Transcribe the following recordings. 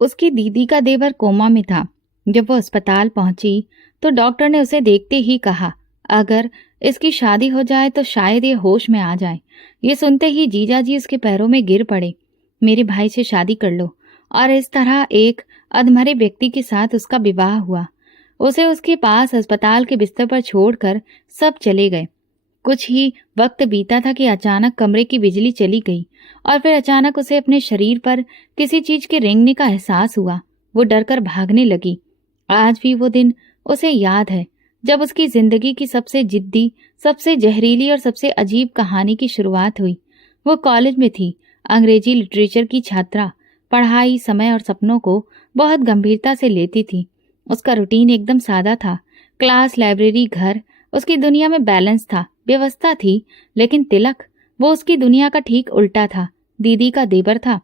उसकी दीदी का देवर कोमा में था। जब वो अस्पताल पहुंची तो डॉक्टर ने उसे देखते ही कहा, अगर इसकी शादी हो जाए तो शायद ये होश में आ जाए। ये सुनते ही जीजाजी उसके पैरों में गिर पड़े। मेरे भाई से शादी कर लो। और इस तरह एक अधमरे व्यक्ति के साथ उसका विवाह हुआ। उसे उसके पास अस्पताल के बिस्तर पर छोड़कर सब चले गए। कुछ ही वक्त बीता था कि अचानक कमरे की बिजली चली गई और फिर अचानक उसे अपने शरीर पर किसी चीज के रेंगने का एहसास हुआ। वो डरकर भागने लगी। आज भी वो दिन उसे याद है जब उसकी जिंदगी की सबसे जिद्दी, सबसे जहरीली और सबसे अजीब कहानी की शुरुआत हुई। वो कॉलेज में थी, अंग्रेजी लिटरेचर की छात्रा। पढ़ाई, समय और सपनों को बहुत गंभीरता से लेती थी। उसका रूटीन एकदम सादा था। क्लास, लाइब्रेरी, घर। उसकी दुनिया में बैलेंस था, व्यवस्था थी। लेकिन तिलक, वो उसकी दुनिया का ठीक उल्टा था। दीदी का देवर था।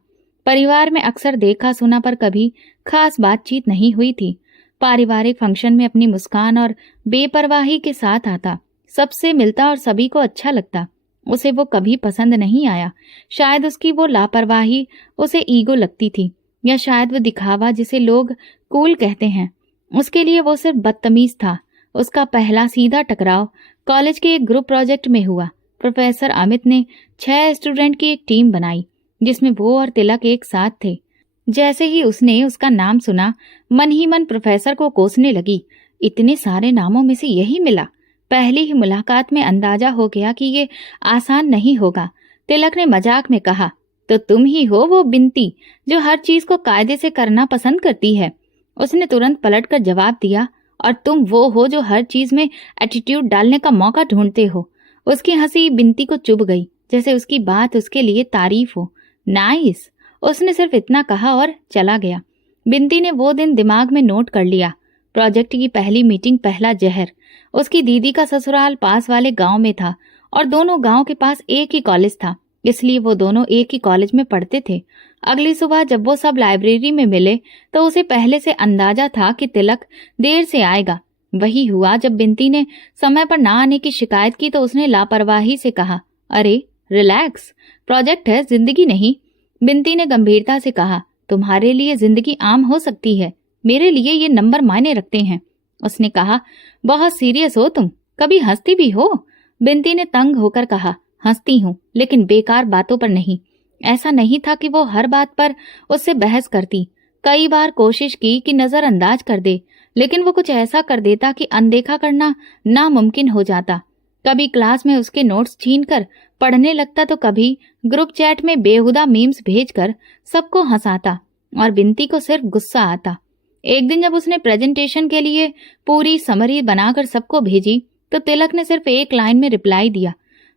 परिवार में अक्सर देखा सुना पर कभी खास बातचीत नहीं हुई थी। पारिवारिक फंक्शन में अपनी मुस्कान और बेपरवाही के साथ आता, सबसे मिलता और सभी को अच्छा लगता। उसे वो कभी पसंद नहीं आया। शायद उसकी वो लापरवाही उसे ईगो लगती थी, या शायद वो दिखावा जिसे लोग कूल कहते हैं। उसके लिए वो सिर्फ बदतमीज था। उसका पहला सीधा टकराव कॉलेज के एक ग्रुप प्रोजेक्ट में हुआ। प्रोफेसर अमित ने 6 स्टूडेंट की एक टीम बनाई जिसमें वो और तिलक एक साथ थे। जैसे ही उसने उसका नाम सुना, मन ही मन प्रोफेसर को कोसने लगी। इतने सारे नामों में से यही मिला। पहली ही मुलाकात में अंदाजा हो गया कि ये आसान नहीं होगा। तिलक ने मजाक में कहा, तो तुम ही हो वो बिनती जो हर चीज को कायदे से करना पसंद करती है। उसने तुरंत पलटकर जवाब दिया, और तुम वो हो जो हर चीज में एटीट्यूड डालने का मौका ढूंढते हो। उसकी हंसी बिनती को चुभ गई, जैसे उसकी बात उसके लिए तारीफ हो। नाइस, उसने सिर्फ इतना कहा और चला गया। बिनती ने वो दिन दिमाग में नोट कर लिया। प्रोजेक्ट की पहली मीटिंग, पहला जहर। उसकी दीदी का ससुराल पास वाले गांव में था और दोनों गांव के पास एक ही कॉलेज था, इसलिए वो दोनों एक ही कॉलेज में पढ़ते थे। अगली सुबह जब वो सब लाइब्रेरी में मिले तो उसे पहले से अंदाजा था कि तिलक देर से आएगा। वही हुआ। जब बिनती ने समय पर ना आने की शिकायत की तो उसने लापरवाही से कहा, अरे रिलैक्स, प्रोजेक्ट है, जिंदगी नहीं। बिनती ने गंभीरता से कहा, तुम्हारे लिए जिंदगी आम हो सकती है, मेरे लिए ये नंबर मायने रखते हैं। उसने कहा, बहुत सीरियस हो तुम, कभी हंसती भी हो? बिनती ने तंग होकर कहा, हंसती हूँ, लेकिन बेकार बातों पर नहीं। ऐसा नहीं था कि वो हर बात पर उससे बहस करती। कई बार कोशिश की कि नजरअंदाज कर दे, लेकिन वो कुछ ऐसा कर देता कि अनदेखा करना नामुमकिन हो जाता। कभी क्लास में उसके नोट्स छीनकर पढ़ने लगता तो कभी ग्रुप चैट में बेहुदा मीम्स भेजकर सबको हंसाता, और बिनती को सिर्फ गुस्सा आता। एक दिन जब उसने प्रेजेंटेशन के लिए पूरी समरी बनाकर सबको भेजी तो तिलक ने सिर्फ एक लाइन में रिप्लाई दिया,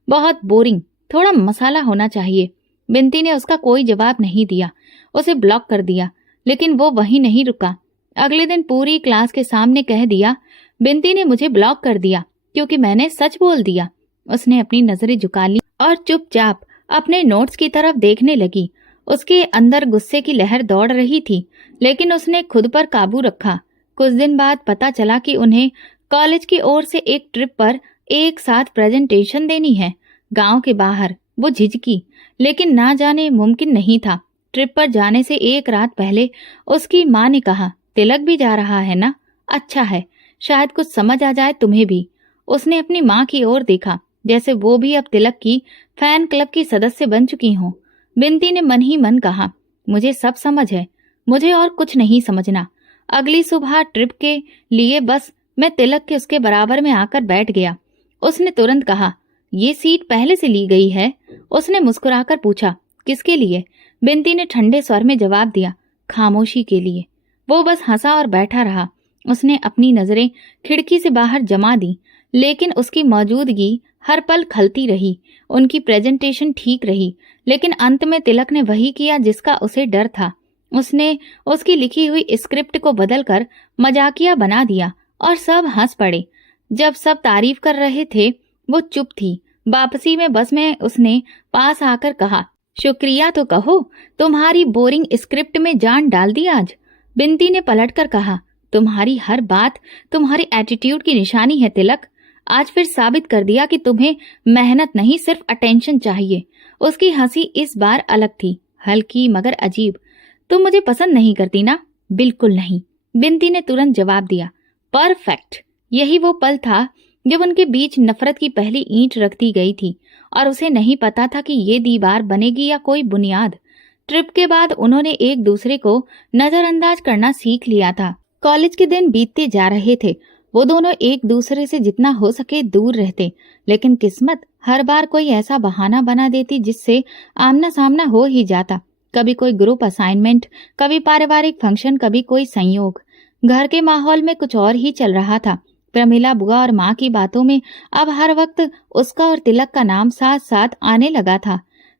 बहुत बोरिंग, थोड़ा मसाला होना चाहिए। बिनती ने उसका कोई जवाब नहीं दिया, उसे ब्लॉक कर दिया। लेकिन वो वहीं नहीं रुका। अगले दिन पूरी क्लास के सामने कह दिया, बिनती ने मुझे ब्लॉक कर दिया क्योंकि मैंने सच बोल दिया। उसने अपनी नजरें झुका ली और चुपचाप अपने नोट्स की तरफ देखने लगी। उसके अंदर गुस्से की लहर दौड़ रही थी, लेकिन उसने खुद पर काबू रखा। कुछ दिन बाद पता चला कि उन्हें कॉलेज की ओर से एक ट्रिप पर एक साथ प्रेजेंटेशन देनी है, गांव के बाहर। वो झिझकी, लेकिन ना जाने मुमकिन नहीं था। ट्रिप पर जाने से एक रात पहले उसकी माँ ने कहा, तिलक भी जा रहा है ना? अच्छा है, शायद कुछ समझ आ जाए तुम्हें भी। उसने अपनी माँ की ओर देखा, जैसे वो भी अब तिलक की फैन क्लब की सदस्य बन चुकी हों। बिनती ने मन ही मन कहा, मुझे सब समझ है, मुझे और कुछ नहीं समझना। अगली सुबह ट्रिप के लिए बस मैं तिलक के उसके बराबर में आकर बैठ गया। उसने तुरंत कहा, ये सीट पहले से ली गई है? उसने मुस्कुराकर पूछा, किसके लिए? बिनती ने ठंडे स्वर में जवाब दिया, खामोशी के लिए। वो बस हंसा और बैठा रहा। उसने अपनी नजरें खिड़की से बाहर जमा दी, लेकिन उसकी मौजूदगी हर पल खलती रही। उनकी प्रेजेंटेशन ठीक रही, लेकिन अंत में तिलक ने वही किया जिसका उसे डर था। उसने उसकी लिखी हुई स्क्रिप्ट को बदलकर मजाकिया बना दिया और सब हंस पड़े। जब सब तारीफ कर रहे थे वो चुप थी। वापसी में बस में उसने पास आकर कहा, शुक्रिया तो कहो, तुम्हारी बोरिंग स्क्रिप्ट में जान डाल दी आज। बिनती ने पलटकर कहा, तुम्हारी हर बात तुम्हारी एटीट्यूड की निशानी है तिलक। आज फिर साबित कर दिया कि तुम्हें मेहनत नहीं, सिर्फ अटेंशन चाहिए। उसकी हंसी इस बार अलग थी, हल्की मगर अजीब। तुम मुझे पसंद नहीं करती ना? बिल्कुल नहीं, बिंती ने तुरंत जवाब दिया। परफेक्ट। यही वो पल था जब उनके बीच नफरत की पहली ईंट रख दी गई थी और उसे नहीं पता था कि ये दीवार बनेगी या कोई बुनियाद। ट्रिप के बाद उन्होंने एक दूसरे को नजरअंदाज करना सीख लिया था। कॉलेज के दिन बीतते जा रहे थे, वो दोनों एक दूसरे से जितना हो सके दूर रहते, लेकिन किस्मत हर बार कोई ऐसा बहाना बना देती जिससे आमना सामना हो ही जाता। कभी कोई ग्रुप असाइनमेंट, कभी पारिवारिक फंक्शन, कभी कोई संयोग। घर के माहौल में कुछ और ही चल रहा था। प्रमिला बुआ और माँ की बातों में अब हर वक्त उसका और तिलक का नाम साथ साथ आने लगा था।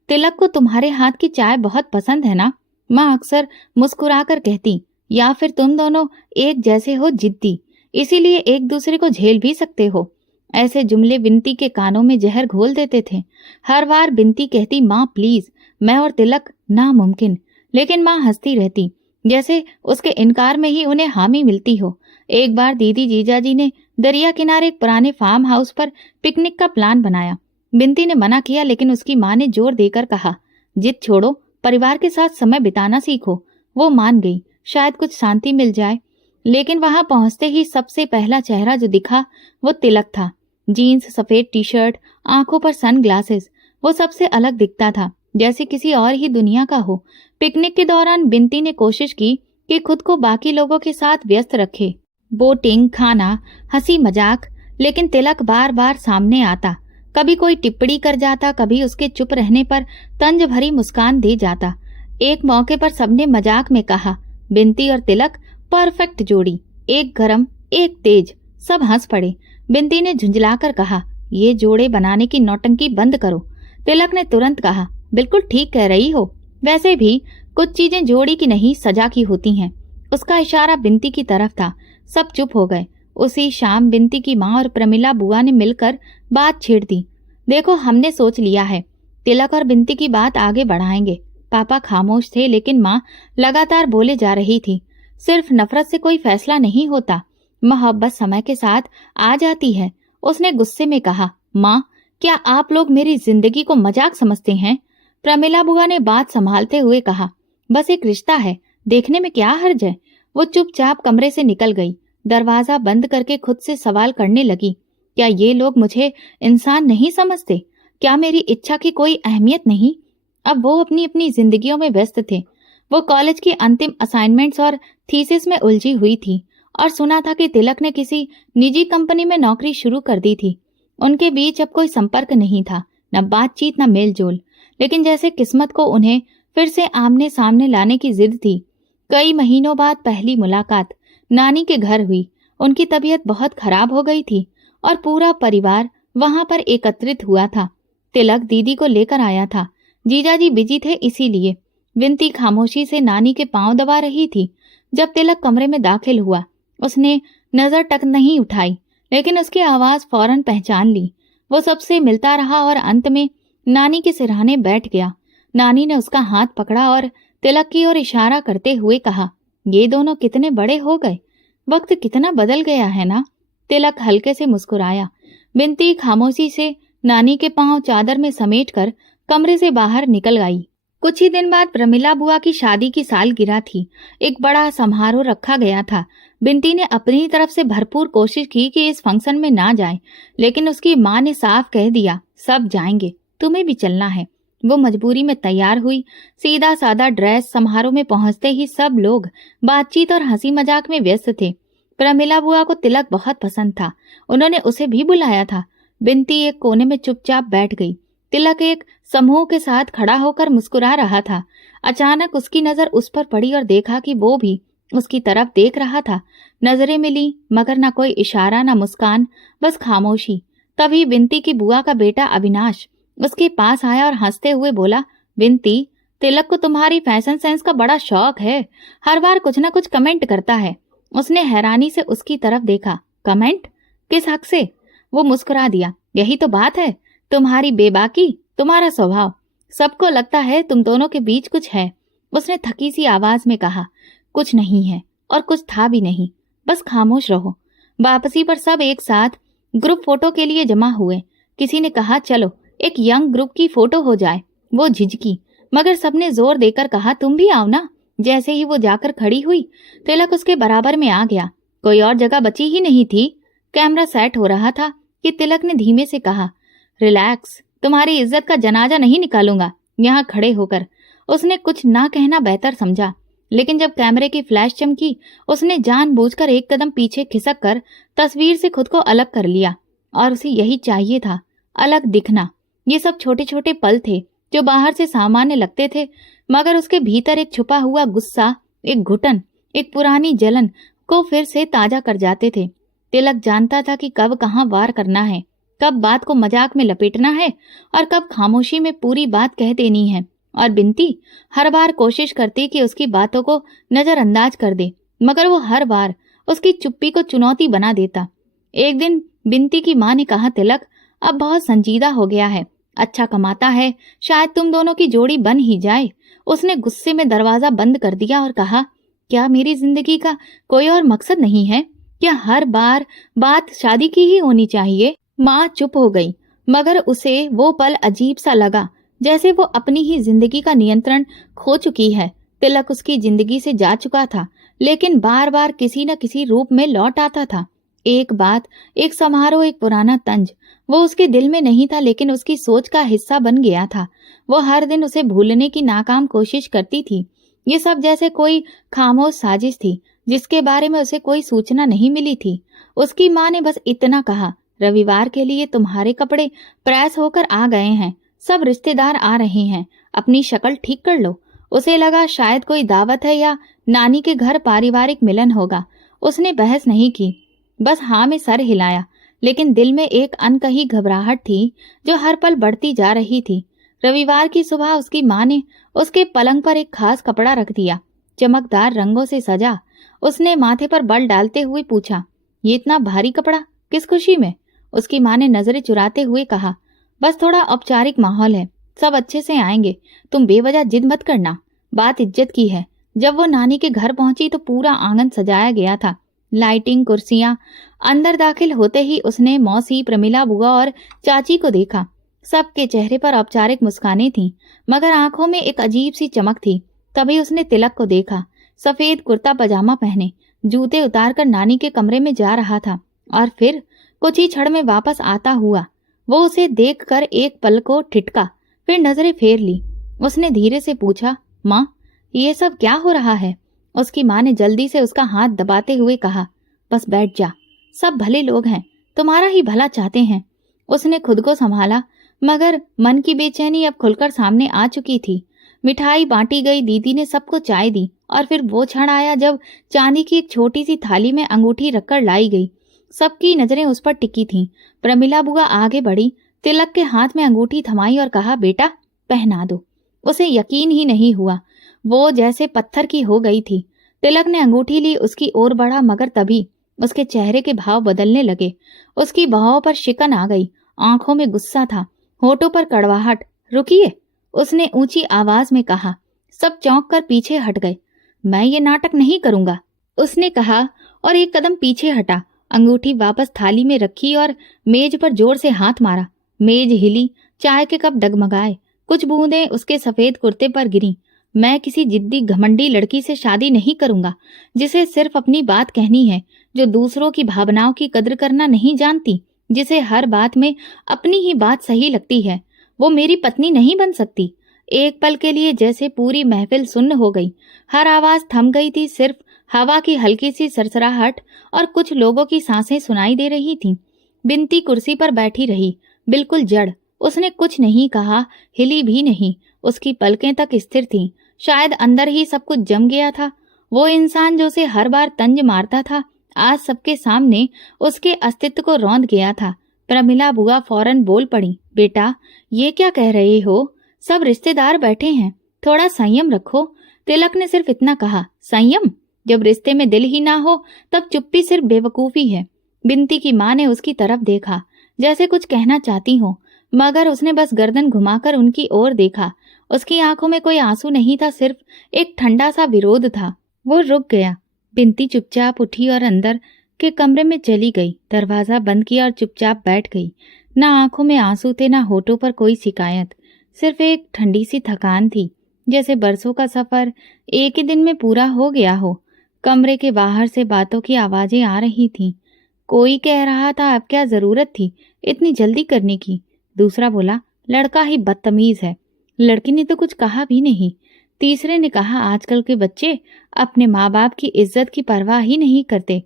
तिलक को तुम्हारे हाथ की चाय बहुत पसंद है ना? माँ अक्सर मुस्कुराकर कहती। या फिर तुम दोनों एक जैसे हो, जिद्दी, इसीलिए एक दूसरे को झेल भी सकते हो। ऐसे जुमले बिनती के कानों में जहर घोल देते थे। हर बार बिनती कहती, माँ प्लीज, मैं और तिलक नामुमकिन, लेकिन माँ हंसती रहती, जैसे उसके इनकार में ही उन्हें हामी मिलती हो। एक बार दीदी जीजाजी ने दरिया किनारे एक पुराने फार्म हाउस पर पिकनिक का प्लान बनाया। बिनती ने मना किया, लेकिन उसकी माँ ने जोर देकर कहा, जिद छोड़ो, परिवार के साथ समय बिताना सीखो। वो मान गई, शायद कुछ शांति मिल जाए। लेकिन वहां पहुंचते ही सबसे पहला चेहरा जो दिखा वो तिलक था। जीन्स, सफेद टी शर्ट, आंखों पर सन ग्लासेस। वो सबसे अलग दिखता था, जैसे किसी और ही दुनिया का हो। पिकनिक के दौरान बिनती ने कोशिश की कि खुद को बाकी लोगों के साथ व्यस्त रखे, बोटिंग, खाना, हंसी मजाक, लेकिन तिलक बार बार सामने आता। कभी कोई टिप्पणी कर जाता, कभी उसके चुप रहने पर तंज भरी मुस्कान दे जाता। एक मौके पर सबने मजाक में कहा, बिनती और तिलक परफेक्ट जोड़ी, एक गरम एक तेज। सब हंस पड़े। बिनती ने झुंझलाकर कहा, ये जोड़े बनाने की नौटंकी बंद करो। तिलक ने तुरंत कहा, बिल्कुल ठीक कह रही हो, वैसे भी कुछ चीजें जोड़ी की नहीं सजा की होती हैं। उसका इशारा बिनती की तरफ था। सब चुप हो गए। उसी शाम बिनती की माँ और प्रमिला बुआ ने मिलकर बात छेड़ दी। देखो, हमने सोच लिया है, तिलक और बिनती की बात आगे बढ़ाएंगे। पापा खामोश थे, लेकिन माँ लगातार बोले जा रही थी। सिर्फ नफरत से कोई फैसला नहीं होता, मोहब्बत समय के साथ आ जाती है। उसने गुस्से में कहा, माँ, क्या आप लोग मेरी जिंदगी को मजाक समझते हैं? प्रमिला बुआ ने बात संभालते हुए कहा, बस एक रिश्ता है, देखने में क्या हर्ज है। वो चुपचाप कमरे से निकल गई। दरवाजा बंद करके खुद से सवाल करने लगी, क्या ये लोग मुझे इंसान नहीं समझते? क्या मेरी इच्छा की कोई अहमियत नहीं? अब वो अपनी अपनी जिंदगियों में व्यस्त थे। वो कॉलेज की अंतिम असाइनमेंट्स और थीसिस में उलझी हुई थी और सुना था कि तिलक ने किसी निजी कंपनी में नौकरी शुरू कर दी थी। उनके बीच अब कोई संपर्क नहीं था, न बातचीत, न मेलजोल। लेकिन जैसे किस्मत को उन्हें फिर से आमने सामने लाने की जिद थी। कई महीनों बाद पहली मुलाकात नानी के घर हुई। उनकी तबीयत बहुत खराब हो गई थी और पूरा परिवार वहां पर एकत्रित हुआ था। तिलक दीदी को लेकर आया था। जीजाजी बिजी थे, इसीलिए विनती खामोशी से नानी के पांव दबा रही थी। जब तिलक कमरे में दाखिल हुआ, उसने नजर तक नहीं उठाई, लेकिन उसकी आवाज फौरन पहचान ली। वो सबसे मिलता रहा और अंत में नानी के सिरहाने बैठ गया। नानी ने उसका हाथ पकड़ा और तिलक की ओर इशारा करते हुए कहा, ये दोनों कितने बड़े हो गए, वक्त कितना बदल गया है ना? तिलक हल्के से मुस्कुराया। बिनती खामोशी से नानी के पांव चादर में समेटकर कमरे से बाहर निकल आई। कुछ ही दिन बाद प्रमिला बुआ की शादी की सालगिरह थी। एक बड़ा समारोह रखा गया था। बिनती ने अपनी तरफ से भरपूर कोशिश की कि इस फंक्शन में ना जाए, लेकिन उसकी माँ ने साफ कह दिया, सब जाएंगे, तुम्हें भी चलना है। वो मजबूरी में तैयार हुई। सीधा सादा ड्रेस। समारोह में पहुंचते ही सब लोग बातचीत और हंसी मजाक में व्यस्त थे। प्रमिला बुआ को तिलक बहुत पसंद था। उन्होंने उसे भी बुलाया था। बिनती एक कोने में चुपचाप बैठ गई। तिलक एक समूह के साथ खड़ा होकर मुस्कुरा रहा था। अचानक उसकी नजर उस पर पड़ी और देखा कि वो भी उसकी तरफ देख रहा था। नजरें मिली, मगर ना कोई इशारा, ना मुस्कान, बस खामोशी। तभी बिनती की बुआ का बेटा अविनाश उसके पास आया और हंसते हुए बोला, बिनती, तिलक को तुम्हारी फैशन सेंस का बड़ा शौक है, हर बार कुछ ना कुछ कमेंट करता है। उसने हैरानी से उसकी तरफ देखा। कमेंट? किस हक से? वो मुस्कुरा दिया। यही तो बात है, तुम्हारी बेबाकी, तुम्हारा स्वभाव। सबको लगता है तुम दोनों के बीच कुछ है। उसने थकी सी आवाज में कहा, कुछ नहीं है और कुछ था भी नहीं, बस खामोश रहो। वापसी पर सब एक साथ ग्रुप फोटो के लिए जमा हुए। किसी ने कहा, चलो एक यंग ग्रुप की फोटो हो जाए। वो झिझकी, मगर सबने जोर देकर कहा, तुम भी आओ ना। जैसे ही वो जाकर खड़ी हुई, तिलक उसके बराबर में आ गया। कोई और जगह बची ही नहीं थी। कैमरा सेट हो रहा था कि तिलक ने धीमे से कहा, रिलैक्स, तुम्हारी इज्जत का जनाजा नहीं निकालूंगा यहाँ खड़े होकर। उसने कुछ ना कहना बेहतर समझा, लेकिन जब कैमरे की फ्लैश चमकी, उसने जानबूझकर एक कदम पीछे खिसक कर तस्वीर से खुद को अलग कर लिया। और उसे यही चाहिए था, अलग दिखना। ये सब छोटे छोटे पल थे जो बाहर से सामान्य लगते थे, मगर उसके भीतर एक छुपा हुआ गुस्सा, एक घुटन, एक पुरानी जलन को फिर से ताजा कर जाते थे। तिलक जानता था कि कब कहाँ वार करना है, कब बात को मजाक में लपेटना है और कब खामोशी में पूरी बात कह देनी है। और बिनती हर बार कोशिश करती कि उसकी बातों को नजरअंदाज कर दे, मगर वो हर बार उसकी चुप्पी को चुनौती बना देता। एक दिन बिनती की माँ ने कहा, तिलक अब बहुत संजीदा हो गया है, अच्छा कमाता है, शायद तुम दोनों की जोड़ी बन ही जाए। उसने गुस्से में दरवाजा बंद कर दिया और कहा, क्या मेरी जिंदगी का कोई और मकसद नहीं है? क्या हर बार बात शादी की ही होनी चाहिए? माँ चुप हो गई, मगर उसे वो पल अजीब सा लगा, जैसे वो अपनी ही जिंदगी का नियंत्रण खो चुकी है। तिलक उसकी जिंदगी से जा चुका था, लेकिन बार बार किसी न किसी रूप में लौट आता था। एक बात, एक समारोह, एक पुराना तंज, वो उसके दिल में नहीं था, लेकिन उसकी सोच का हिस्सा बन गया था। वो हर दिन उसे भूलने की नाकाम कोशिश करती थी। ये सब जैसे कोई खामोश साजिश थी, जिसके बारे में उसे कोई सूचना नहीं मिली थी। उसकी माँ ने बस इतना कहा, रविवार के लिए तुम्हारे कपड़े प्रेस होकर आ गए हैं, सब रिश्तेदार आ रहे हैं, अपनी शक्ल ठीक कर लो। उसे लगा शायद कोई दावत है या नानी के घर पारिवारिक मिलन होगा। उसने बहस नहीं की, बस हाँ में सर हिलाया, लेकिन दिल में एक अनकही घबराहट थी जो हर पल बढ़ती जा रही थी। रविवार की सुबह उसकी माँ ने उसके पलंग पर एक खास कपड़ा रख दिया, चमकदार रंगों से सजा। उसने माथे पर बल डालते हुए पूछा, ये इतना भारी कपड़ा किस खुशी में? उसकी माँ ने नजरें चुराते हुए कहा, बस थोड़ा औपचारिक माहौल है, सब अच्छे से आएंगे, तुम बेवजह जिद मत करना, बात इज्जत की है। जब वो नानी के घर पहुंची तो पूरा आंगन सजाया गया था, लाइटिंग, कुर्सियां। अंदर दाखिल होते ही उसने मौसी, प्रमिला बुआ और चाची को देखा। सबके चेहरे पर औपचारिक मुस्कानें थीं, मगर आंखों में एक अजीब सी चमक थी। तभी उसने तिलक को देखा, सफेद कुर्ता पजामा पहने, जूते उतारकर नानी के कमरे में जा रहा था और फिर कुछ ही क्षण में वापस आता हुआ। वो उसे देखकर एक पल को ठिठका, फिर नजरें फेर ली। उसने धीरे से पूछा, माँ, ये सब क्या हो रहा है? उसकी माँ ने जल्दी से उसका हाथ दबाते हुए कहा, बस बैठ जा, सब भले लोग हैं, तुम्हारा ही भला चाहते हैं। उसने खुद को संभाला, मगर मन की बेचैनी अब खुलकर सामने आ चुकी थी। मिठाई बांटी गई, दीदी ने सबको चाय दी और फिर वो क्षण आया जब चांदी की एक छोटी सी थाली में अंगूठी रखकर लाई गई। सबकी नजरें उस पर टिकी थीं। प्रमिला बुआ आगे बढ़ी, तिलक के हाथ में अंगूठी थमाई और कहा, बेटा पहना दो। उसे यकीन ही नहीं हुआ, वो जैसे पत्थर की हो गई थी। तिलक ने अंगूठी ली, उसकी ओर बढ़ा, मगर तभी उसके चेहरे के भाव बदलने लगे। उसकी बाहों पर शिकन आ गई, आंखों में गुस्सा था, होठों पर कड़वाहट। रुकिए, उसने ऊंची आवाज में कहा। सब चौंक कर पीछे हट गए। मैं ये नाटक नहीं करूंगा, उसने कहा और एक कदम पीछे हटा। अंगूठी वापस थाली में रखी और मेज पर जोर से हाथ मारा। मेज हिली, चाय के कप डगमगाए, कुछ बूंदें उसके सफेद कुर्ते पर गिरी। मैं किसी जिद्दी घमंडी लड़की से शादी नहीं करूंगा, जिसे सिर्फ अपनी बात कहनी है, जो दूसरों की भावनाओं की कद्र करना नहीं जानती, जिसे हर बात में अपनी ही बात सही लगती है। वो मेरी पत्नी नहीं बन सकती। एक पल के लिए जैसे पूरी महफिल सुन्न हो गई। हर आवाज थम गई थी, सिर्फ हवा की हल्की सी सरसराहट और कुछ लोगों की सांसें सुनाई दे रही थीं। बिनती कुर्सी पर बैठी रही, बिल्कुल जड़। उसने कुछ नहीं कहा, हिली भी नहीं। उसकी पलकें तक स्थिर थीं। शायद अंदर ही सब कुछ जम गया था। वो इंसान जो उसे हर बार तंज मारता था, आज सबके सामने उसके अस्तित्व को रौंद गया था। प्रमिला बुआ फौरन बोल पड़ी, बेटा ये क्या कह रहे हो? सब रिश्तेदार बैठे हैं, थोड़ा संयम रखो। तिलक ने सिर्फ इतना कहा, संयम? जब रिश्ते में दिल ही ना हो तब चुप्पी सिर्फ बेवकूफी है। बिनती की माँ ने उसकी तरफ देखा, जैसे कुछ कहना चाहती हो, मगर उसने बस गर्दन घुमाकर उनकी ओर देखा। उसकी आंखों में कोई आंसू नहीं था, सिर्फ एक ठंडा सा विरोध था। वो रुक गया। बिनती चुपचाप उठी और अंदर के कमरे में चली गई, दरवाजा बंद किया और चुपचाप बैठ गई। ना आंखों में आंसू थे, ना होठों पर कोई शिकायत, सिर्फ एक ठंडी सी थकान थी। जैसे बरसों का सफर एक ही दिन में पूरा हो गया हो। कमरे के बाहर से बातों की आवाजें आ रही थीं। कोई कह रहा था, अब क्या जरूरत थी इतनी जल्दी करने की। दूसरा बोला, लड़का ही बदतमीज है। लड़की ने तो कुछ कहा भी नहीं। तीसरे ने कहा, आजकल के बच्चे अपने माँ बाप की इज्जत की परवाह ही नहीं करते।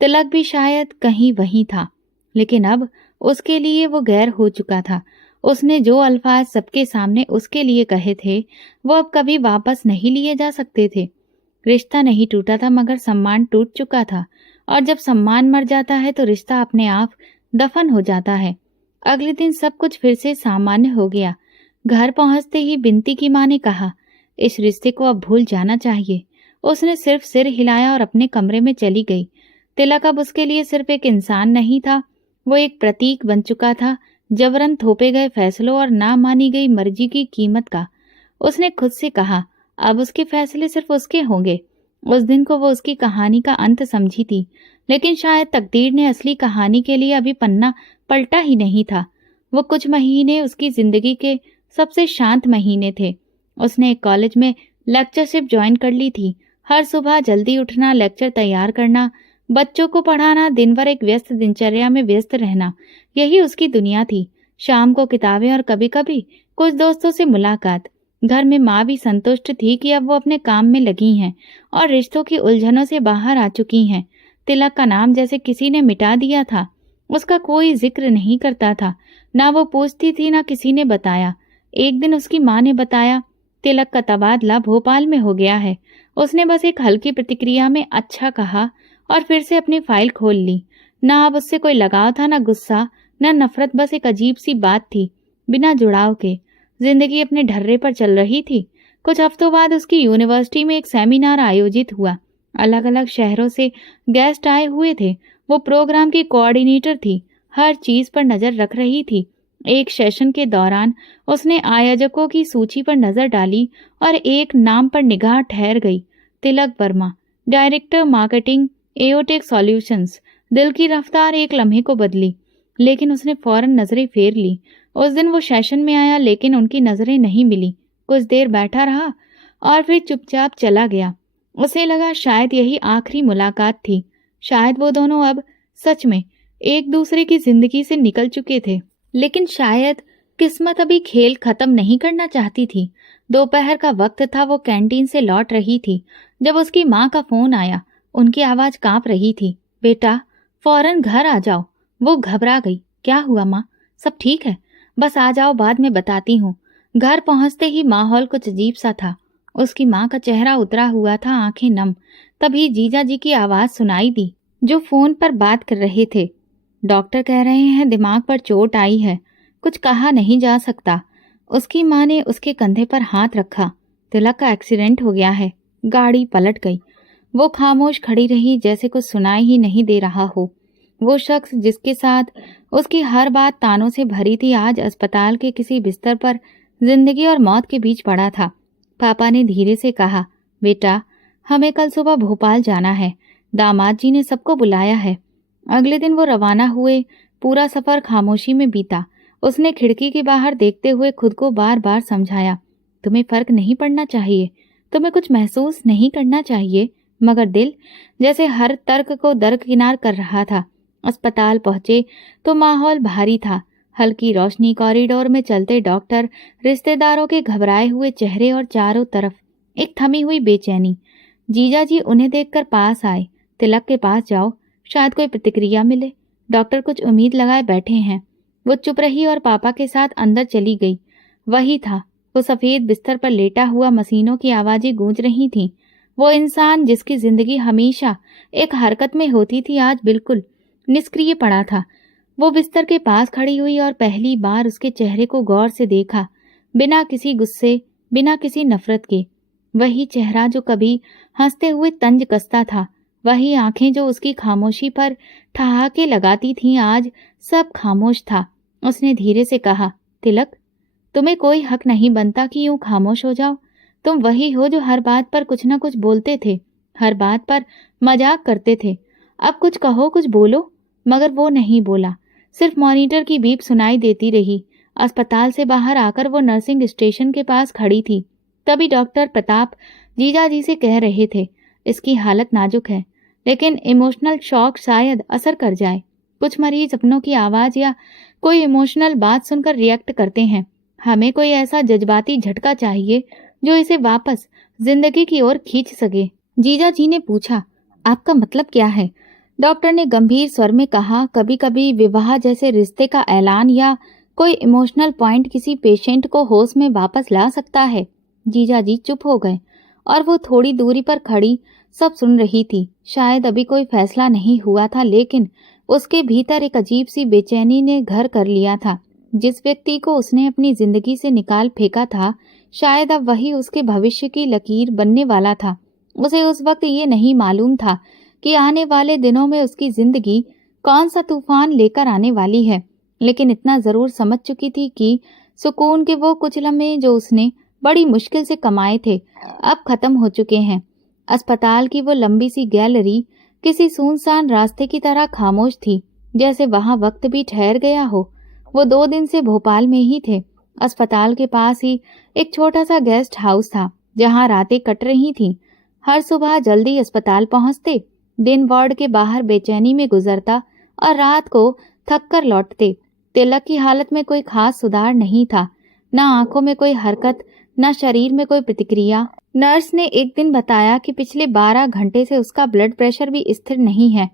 तिलक भी शायद कहीं वहीं था, लेकिन अब उसके लिए वो गैर हो चुका था। उसने जो अल्फाज सबके सामने उसके लिए कहे थे, वो अब कभी वापस नहीं लिए जा सकते थे। रिश्ता नहीं टूटा था, मगर सम्मान टूट चुका था, और जब सम्मान मर जाता है तो रिश्ता अपने आप दफन हो जाता है। अगले दिन सब कुछ फिर से सामान्य हो गया। घर पहुंचते ही बिनती की मां ने कहा, इस रिश्ते को अब भूल जाना चाहिए। उसने सिर्फ सिर हिलाया और अपने कमरे में चली गई। तिलक अब उसके लिए सिर्फ एक इंसान नहीं था, वो एक प्रतीक बन चुका था, जबरन थोपे गए फैसलों और ना मानी गई मर्जी की कीमत का। उसने खुद से कहा, अब उसके फैसले सिर्फ उसके होंगे। उस दिन को वो उसकी कहानी का अंत समझी थी, लेकिन शायद तकदीर ने असली कहानी के लिए अभी पन्ना पलटा ही नहीं था। वो कुछ महीने उसकी जिंदगी के सबसे शांत महीने थे। उसने एक कॉलेज में लेक्चरशिप ज्वाइन कर ली थी। हर सुबह जल्दी उठना, लेक्चर तैयार करना, बच्चों को पढ़ाना, दिन भर एक व्यस्त दिनचर्या में व्यस्त रहना, यही उसकी दुनिया थी। शाम को किताबें और कभी कभी कुछ दोस्तों से मुलाकात। घर में माँ भी संतुष्ट थी कि अब वो अपने काम में लगी हैं और रिश्तों की उलझनों से बाहर आ चुकी हैं। तिलक का नाम जैसे किसी ने मिटा दिया था। उसका कोई जिक्र नहीं करता था, ना वो पूछती थी, ना किसी ने बताया। एक दिन उसकी माँ ने बताया, तिलक का तबादला भोपाल में हो गया है। उसने बस एक हल्की प्रतिक्रिया में अच्छा कहा और फिर से अपनी फाइल खोल ली। ना अब उससे कोई लगाव था, ना गुस्सा, ना नफरत, बस एक अजीब सी बात थी, बिना जुड़ाव के। जिंदगी अपने ढर्रे पर चल रही थी। कुछ हफ्तों बाद उसकी यूनिवर्सिटी में एक सेमिनार आयोजित हुआ। अलग अलग शहरों से गेस्ट आए हुए थे। वो प्रोग्राम की कोऑर्डिनेटर थी, हर चीज पर नजर रख रही थी। एक सेशन के दौरान उसने आयोजकों की सूची पर नजर डाली और एक नाम पर निगाह ठहर गई, Tilak Varma, director marketing, एओटेक solutions. दिल की रफ्तार एक लम्हे को बदली, लेकिन उसने फौरन नजरें फेर ली। उस दिन वो सेशन में आया, लेकिन उनकी नजरें नहीं मिली। कुछ देर बैठा रहा और फिर चुपचाप चला गया। उसे लगा शायद यही आखिरी मुलाकात थी। शायद वो दोनों अब सच में एक दूसरे की जिंदगी से निकल चुके थे, लेकिन शायद किस्मत अभी खेल खत्म नहीं करना चाहती थी। दोपहर का वक्त था। वो कैंटीन से लौट रही थी जब उसकी माँ का फोन आया। उनकी आवाज कांप रही थी, बेटा फौरन घर आ जाओ। वो घबरा गई, क्या हुआ माँ? सब ठीक है, बस आ जाओ, बाद में बताती हूँ। घर पहुंचते ही माहौल कुछ अजीब सा था। उसकी माँ का चेहरा उतरा हुआ था, आंखें नम। तभी जीजा जी की आवाज सुनाई दी, जो फोन पर बात कर रहे थे। डॉक्टर कह रहे हैं दिमाग पर चोट आई है, कुछ कहा नहीं जा सकता। उसकी माँ ने उसके कंधे पर हाथ रखा। तिलक का एक्सीडेंट हो गया है। गाड़ी पलट गई। वो खामोश खड़ी रही, जैसे कुछ सुनाई ही नहीं दे रहा हो। वो शख्स जिसके साथ उसकी हर बात तानों से भरी थी, आज अस्पताल के किसी बिस्तर पर जिंदगी और मौत के बीच पड़ा था। पापा ने धीरे से कहा, बेटा हमें कल सुबह भोपाल जाना है, दामाद जी ने सबको बुलाया है। अगले दिन वो रवाना हुए। पूरा सफर खामोशी में बीता। उसने खिड़की के बाहर देखते हुए खुद को बार बार समझाया, तुम्हें फर्क नहीं पड़ना चाहिए, तुम्हें कुछ महसूस नहीं करना चाहिए। मगर दिल जैसे हर तर्क को दरकिनार कर रहा था। अस्पताल पहुंचे तो माहौल भारी था। हल्की रोशनी, कॉरिडोर में चलते डॉक्टर, रिश्तेदारों के घबराए हुए चेहरे और चारों तरफ एक थमी हुई बेचैनी। जीजा जी उन्हें देखकर पास आए। तिलक के पास जाओ, शायद कोई प्रतिक्रिया मिले। डॉक्टर कुछ उम्मीद लगाए बैठे हैं। वो चुप रही और पापा के साथ अंदर चली गई। वही था, वो सफेद बिस्तर पर लेटा हुआ, मशीनों की आवाजें गूंज रही थीं। वो इंसान जिसकी जिंदगी हमेशा एक हरकत में होती थी, आज बिल्कुल निष्क्रिय पड़ा था। वो बिस्तर के पास खड़ी हुई और पहली बार उसके चेहरे को गौर से देखा, बिना किसी गुस्से, बिना किसी नफरत के। वही चेहरा जो कभी हंसते हुए तंज कसता था, वही आंखें जो उसकी खामोशी पर ठहाके लगाती थीं, आज सब खामोश था। उसने धीरे से कहा, तिलक तुम्हें कोई हक नहीं बनता कि यूं खामोश हो जाओ। तुम वही हो जो हर बात पर कुछ न कुछ बोलते थे, हर बात पर मजाक करते थे। अब कुछ कहो, कुछ बोलो। मगर वो नहीं बोला। सिर्फ मॉनिटर की बीप सुनाई देती रही। अस्पताल से बाहर आकर वो नर्सिंग स्टेशन के पास खड़ी थी। तभी डॉक्टर प्रताप जीजाजी से कह रहे थे, इसकी हालत नाजुक है, लेकिन इमोशनल शॉक शायद असर कर जाए। कुछ मरीज अपनों की आवाज़ या कोई इमोशनल बात सुनकर रिएक्ट करते हैं। हमें कोई ऐसा जज्बाती झटका चाहिए जो इसे वापस जिंदगी की ओर खींच सके। जीजाजी ने पूछा, आपका मतलब क्या है? डॉक्टर ने गंभीर स्वर में कहा, कभी कभी विवाह जैसे रिश्ते का ऐलान या कोई इमोशनल पॉइंट किसी पेशेंट को होश में वापस ला सकता है। जीजाजी चुप हो गए और वो थोड़ी दूरी पर खड़ी सब सुन रही थी। शायद अभी कोई फैसला नहीं हुआ था, लेकिन उसके भीतर एक अजीब सी बेचैनी ने घर कर लिया था। जिस व्यक्ति को उसने अपनी जिंदगी से निकाल फेंका था, शायद अब वही उसके भविष्य की लकीर बनने वाला था। उसे उस वक्त ये नहीं मालूम था कि आने वाले दिनों में उसकी जिंदगी कौन सा तूफान लेकर आने वाली है, लेकिन इतना जरूर समझ चुकी थी कि सुकून के वो कुछ लम्हे जो उसने बड़ी मुश्किल से कमाए थे अब खत्म हो चुके हैं। अस्पताल की वो लंबी सी गैलरी किसी सुनसान रास्ते की तरह खामोश थी, जैसे वहां वक्त भी ठहर गया हो। वो 2 दिन से भोपाल में ही थे। अस्पताल के पास ही एक छोटा सा गेस्ट हाउस था जहां रातें कट रही थीं। हर सुबह जल्दी अस्पताल पहुंचते, दिन वार्ड के बाहर बेचैनी में गुजरता और रात को थक कर लौटते। तिलक की हालत में कोई खास सुधार नहीं था, न आंखों में कोई हरकत, न शरीर में कोई प्रतिक्रिया। नर्स ने एक दिन बताया कि पिछले 12 घंटे से उसका ब्लड प्रेशर भी स्थिर नहीं है।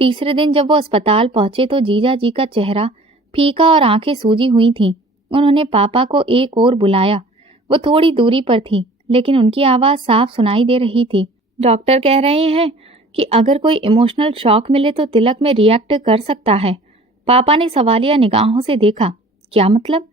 तीसरे दिन जब वो अस्पताल पहुंचे तो जीजाजी का चेहरा फीका और आंखें सूजी हुई थीं। उन्होंने पापा को एक और बुलाया। वो थोड़ी दूरी पर थी, लेकिन उनकी आवाज़ साफ सुनाई दे रही थी। डॉक्टर कह रहे हैं कि अगर कोई इमोशनल शॉक मिले तो तिलक में रिएक्ट कर सकता है। पापा ने सवालिया निगाहों से देखा। क्या मतलब?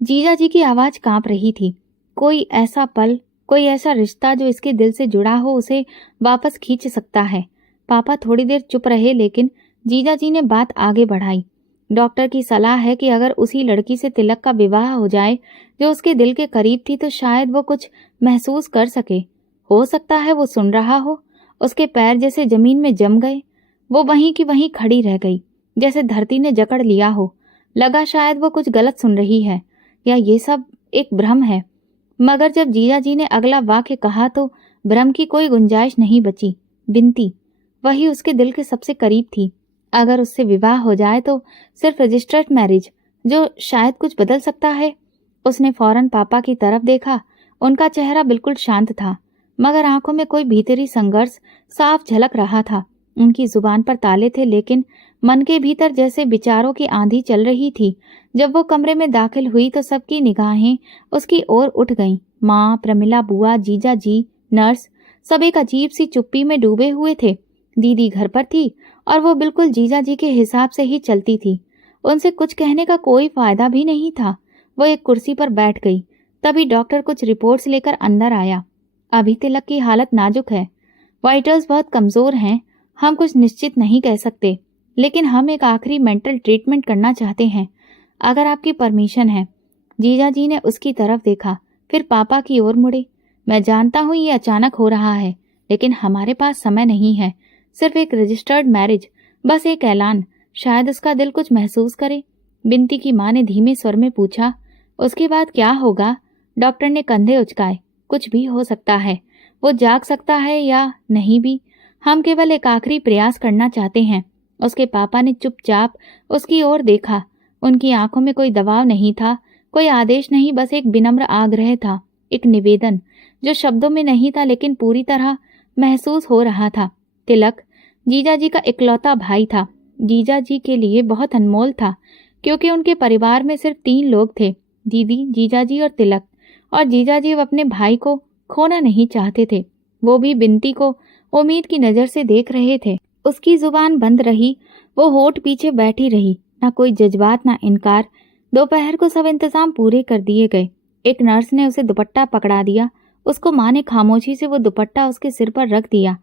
जीजाजी की आवाज़ कांप रही थी। कोई ऐसा पल, कोई ऐसा रिश्ता जो इसके दिल से जुड़ा हो, उसे वापस खींच सकता है। पापा थोड़ी देर चुप रहे, लेकिन जीजाजी ने बात आगे बढ़ाई। डॉक्टर की सलाह है कि अगर उसी लड़की से तिलक का विवाह हो जाए जो उसके दिल के करीब थी, तो शायद वो कुछ महसूस कर सके। हो सकता है वो सुन रहा हो। उसके पैर जैसे जमीन में जम गए। वो वहीं की वहीं खड़ी रह गई, जैसे धरती ने जकड़ लिया हो। लगा शायद वो कुछ गलत सुन रही है या ये सब एक भ्रम है। मगर जब जीजाजी ने अगला वाक्य कहा तो भ्रम की कोई गुंजाइश नहीं बची। बिनती, वही उसके दिल के सबसे करीब थी। अगर उससे विवाह हो जाए तो सिर्फ रजिस्टर्ड मैरिज, जो शायद कुछ बदल सकता है। उसने फौरन पापा की तरफ देखा। उनका चेहरा बिल्कुल शांत था, मगर आंखों में कोई भीतरी संघर्ष साफ झलक रहा था। उनकी जुबान पर ताले थे, लेकिन मन के भीतर जैसे विचारों की आंधी चल रही थी। जब वो कमरे में दाखिल हुई तो सबकी निगाहें उसकी ओर उठ गईं। माँ, प्रमिला बुआ, जीजा जी, नर्स, सब एक अजीब सी चुप्पी में डूबे हुए थे। दीदी घर पर थी और वो बिल्कुल जीजा जी के हिसाब से ही चलती थी। उनसे कुछ कहने का कोई फायदा भी नहीं था। वो एक कुर्सी पर बैठ गई। तभी डॉक्टर कुछ रिपोर्ट्स लेकर अंदर आया। अभी तिलक की हालत नाजुक है। वाइटल्स बहुत कमजोर हैं। हम कुछ निश्चित नहीं कह सकते, लेकिन हम एक आखिरी मेंटल ट्रीटमेंट करना चाहते हैं, अगर आपकी परमिशन है। जीजाजी ने उसकी तरफ देखा, फिर पापा की ओर मुड़े। मैं जानता हूँ ये अचानक हो रहा है, लेकिन हमारे पास समय नहीं है। सिर्फ एक रजिस्टर्ड मैरिज, बस एक ऐलान। शायद उसका दिल कुछ महसूस करे। बिनती की माँ ने धीमे स्वर में पूछा, उसके बाद क्या होगा? डॉक्टर ने कंधे उचकाए। कुछ भी हो सकता है। वो जाग सकता है या नहीं भी। हम केवल एक आखिरी प्रयास करना चाहते हैं। उसके पापा ने चुपचाप उसकी ओर देखा। उनकी आंखों में कोई दबाव नहीं था, कोई आदेश नहीं, बस एक विनम्र आग्रह था, एक निवेदन जो शब्दों में नहीं था लेकिन पूरी तरह महसूस हो रहा था। तिलक जीजाजी का इकलौता भाई था। जीजाजी के लिए बहुत अनमोल था, क्योंकि उनके परिवार में सिर्फ 3 लोग थे, दीदी, जीजाजी और तिलक। और जीजाजी अब अपने भाई को खोना नहीं चाहते थे। वो भी बिनती को उम्मीद की नज़र से देख रहे थे। उसकी जुबान बंद रही। वो होठ पीछे बैठी रही, ना कोई जज्बात, ना इनकार। दोपहर को सब इंतजाम पूरे कर दिए गए। एक नर्स ने उसे दुपट्टा पकड़ा दिया। उसको माँ ने खामोशी से वो दुपट्टा उसके सिर पर रख दिया।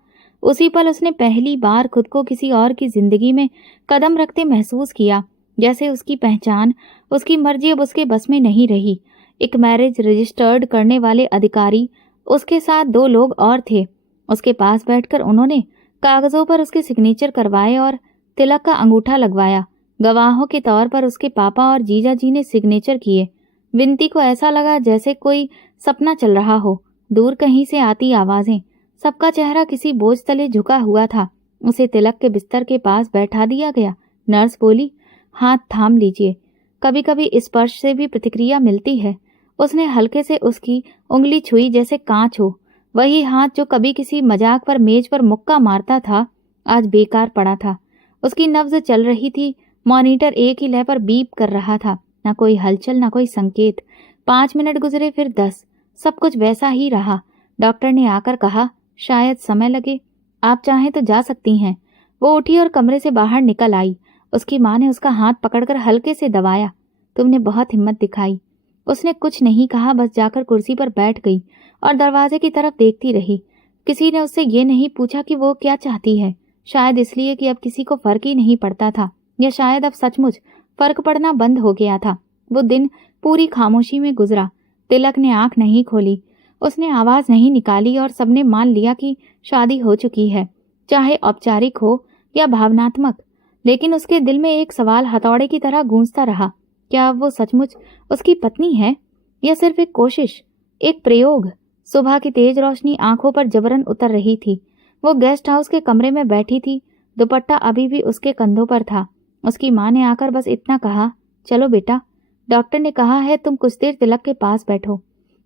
उसी पल उसने पहली बार खुद को किसी और की जिंदगी में कदम रखते महसूस किया, जैसे उसकी पहचान, उसकी मर्जी अब उसके बस में नहीं रही। एक मैरिज रजिस्टर्ड करने वाले अधिकारी, उसके साथ 2 लोग और थे। उसके पास बैठकर उन्होंने कागजों पर उसके सिग्नेचर करवाए और तिलक का अंगूठा लगवाया। गवाहों के तौर पर उसके पापा और जीजा जी ने सिग्नेचर किए। विनती को ऐसा लगा जैसे कोई सपना चल रहा हो। दूर कहीं से आती आवाजें। सबका चेहरा किसी बोझ तले झुका हुआ था। उसे तिलक के बिस्तर के पास बैठा दिया गया। नर्स बोली, हाथ थाम लीजिए, कभी कभी स्पर्श से भी प्रतिक्रिया मिलती है। उसने हल्के से उसकी उंगली छुई जैसे कांच हो। वही हाथ जो कभी किसी मजाक पर मेज पर मुक्का मारता था, आज बेकार पड़ा था। उसकी नब्ज चल रही थी। मॉनिटर एक ही लय पर बीप कर रहा था। ना कोई हलचल, ना कोई संकेत। 5 मिनट गुजरे, फिर 10। सब कुछ वैसा ही रहा। डॉक्टर ने आकर कहा, शायद समय लगे, आप चाहें तो जा सकती हैं। वो उठी और कमरे से बाहर निकल आई। उसकी माँ ने उसका हाथ पकड़कर हल्के से दबाया। तुमने बहुत हिम्मत दिखाई। उसने कुछ नहीं कहा, बस जाकर कुर्सी पर बैठ गई और दरवाजे की तरफ देखती रही। किसी ने उससे ये नहीं पूछा कि वो क्या चाहती है। शायद इसलिए कि अब किसी को फर्क ही नहीं पड़ता था, या शायद अब सचमुच फर्क पड़ना बंद हो गया था। वो दिन पूरी खामोशी में गुजरा। तिलक ने आंख नहीं खोली, उसने आवाज नहीं निकाली और सबने मान लिया कि शादी हो चुकी है, चाहे औपचारिक हो या भावनात्मक। लेकिन उसके दिल में एक सवाल हथौड़े की तरह गूंजता रहा, क्या वो सचमुच उसकी पत्नी है या सिर्फ एक कोशिश, एक प्रयोग। सुबह की तेज रोशनी आंखों पर जबरन उतर रही थी। वो गेस्ट हाउस के कमरे में बैठी थी। दुपट्टा अभी भी उसके कंधों पर था। उसकी माँ ने आकर बस इतना कहा, चलो बेटा, डॉक्टर ने कहा है तुम कुछ देर तिलक के पास बैठो।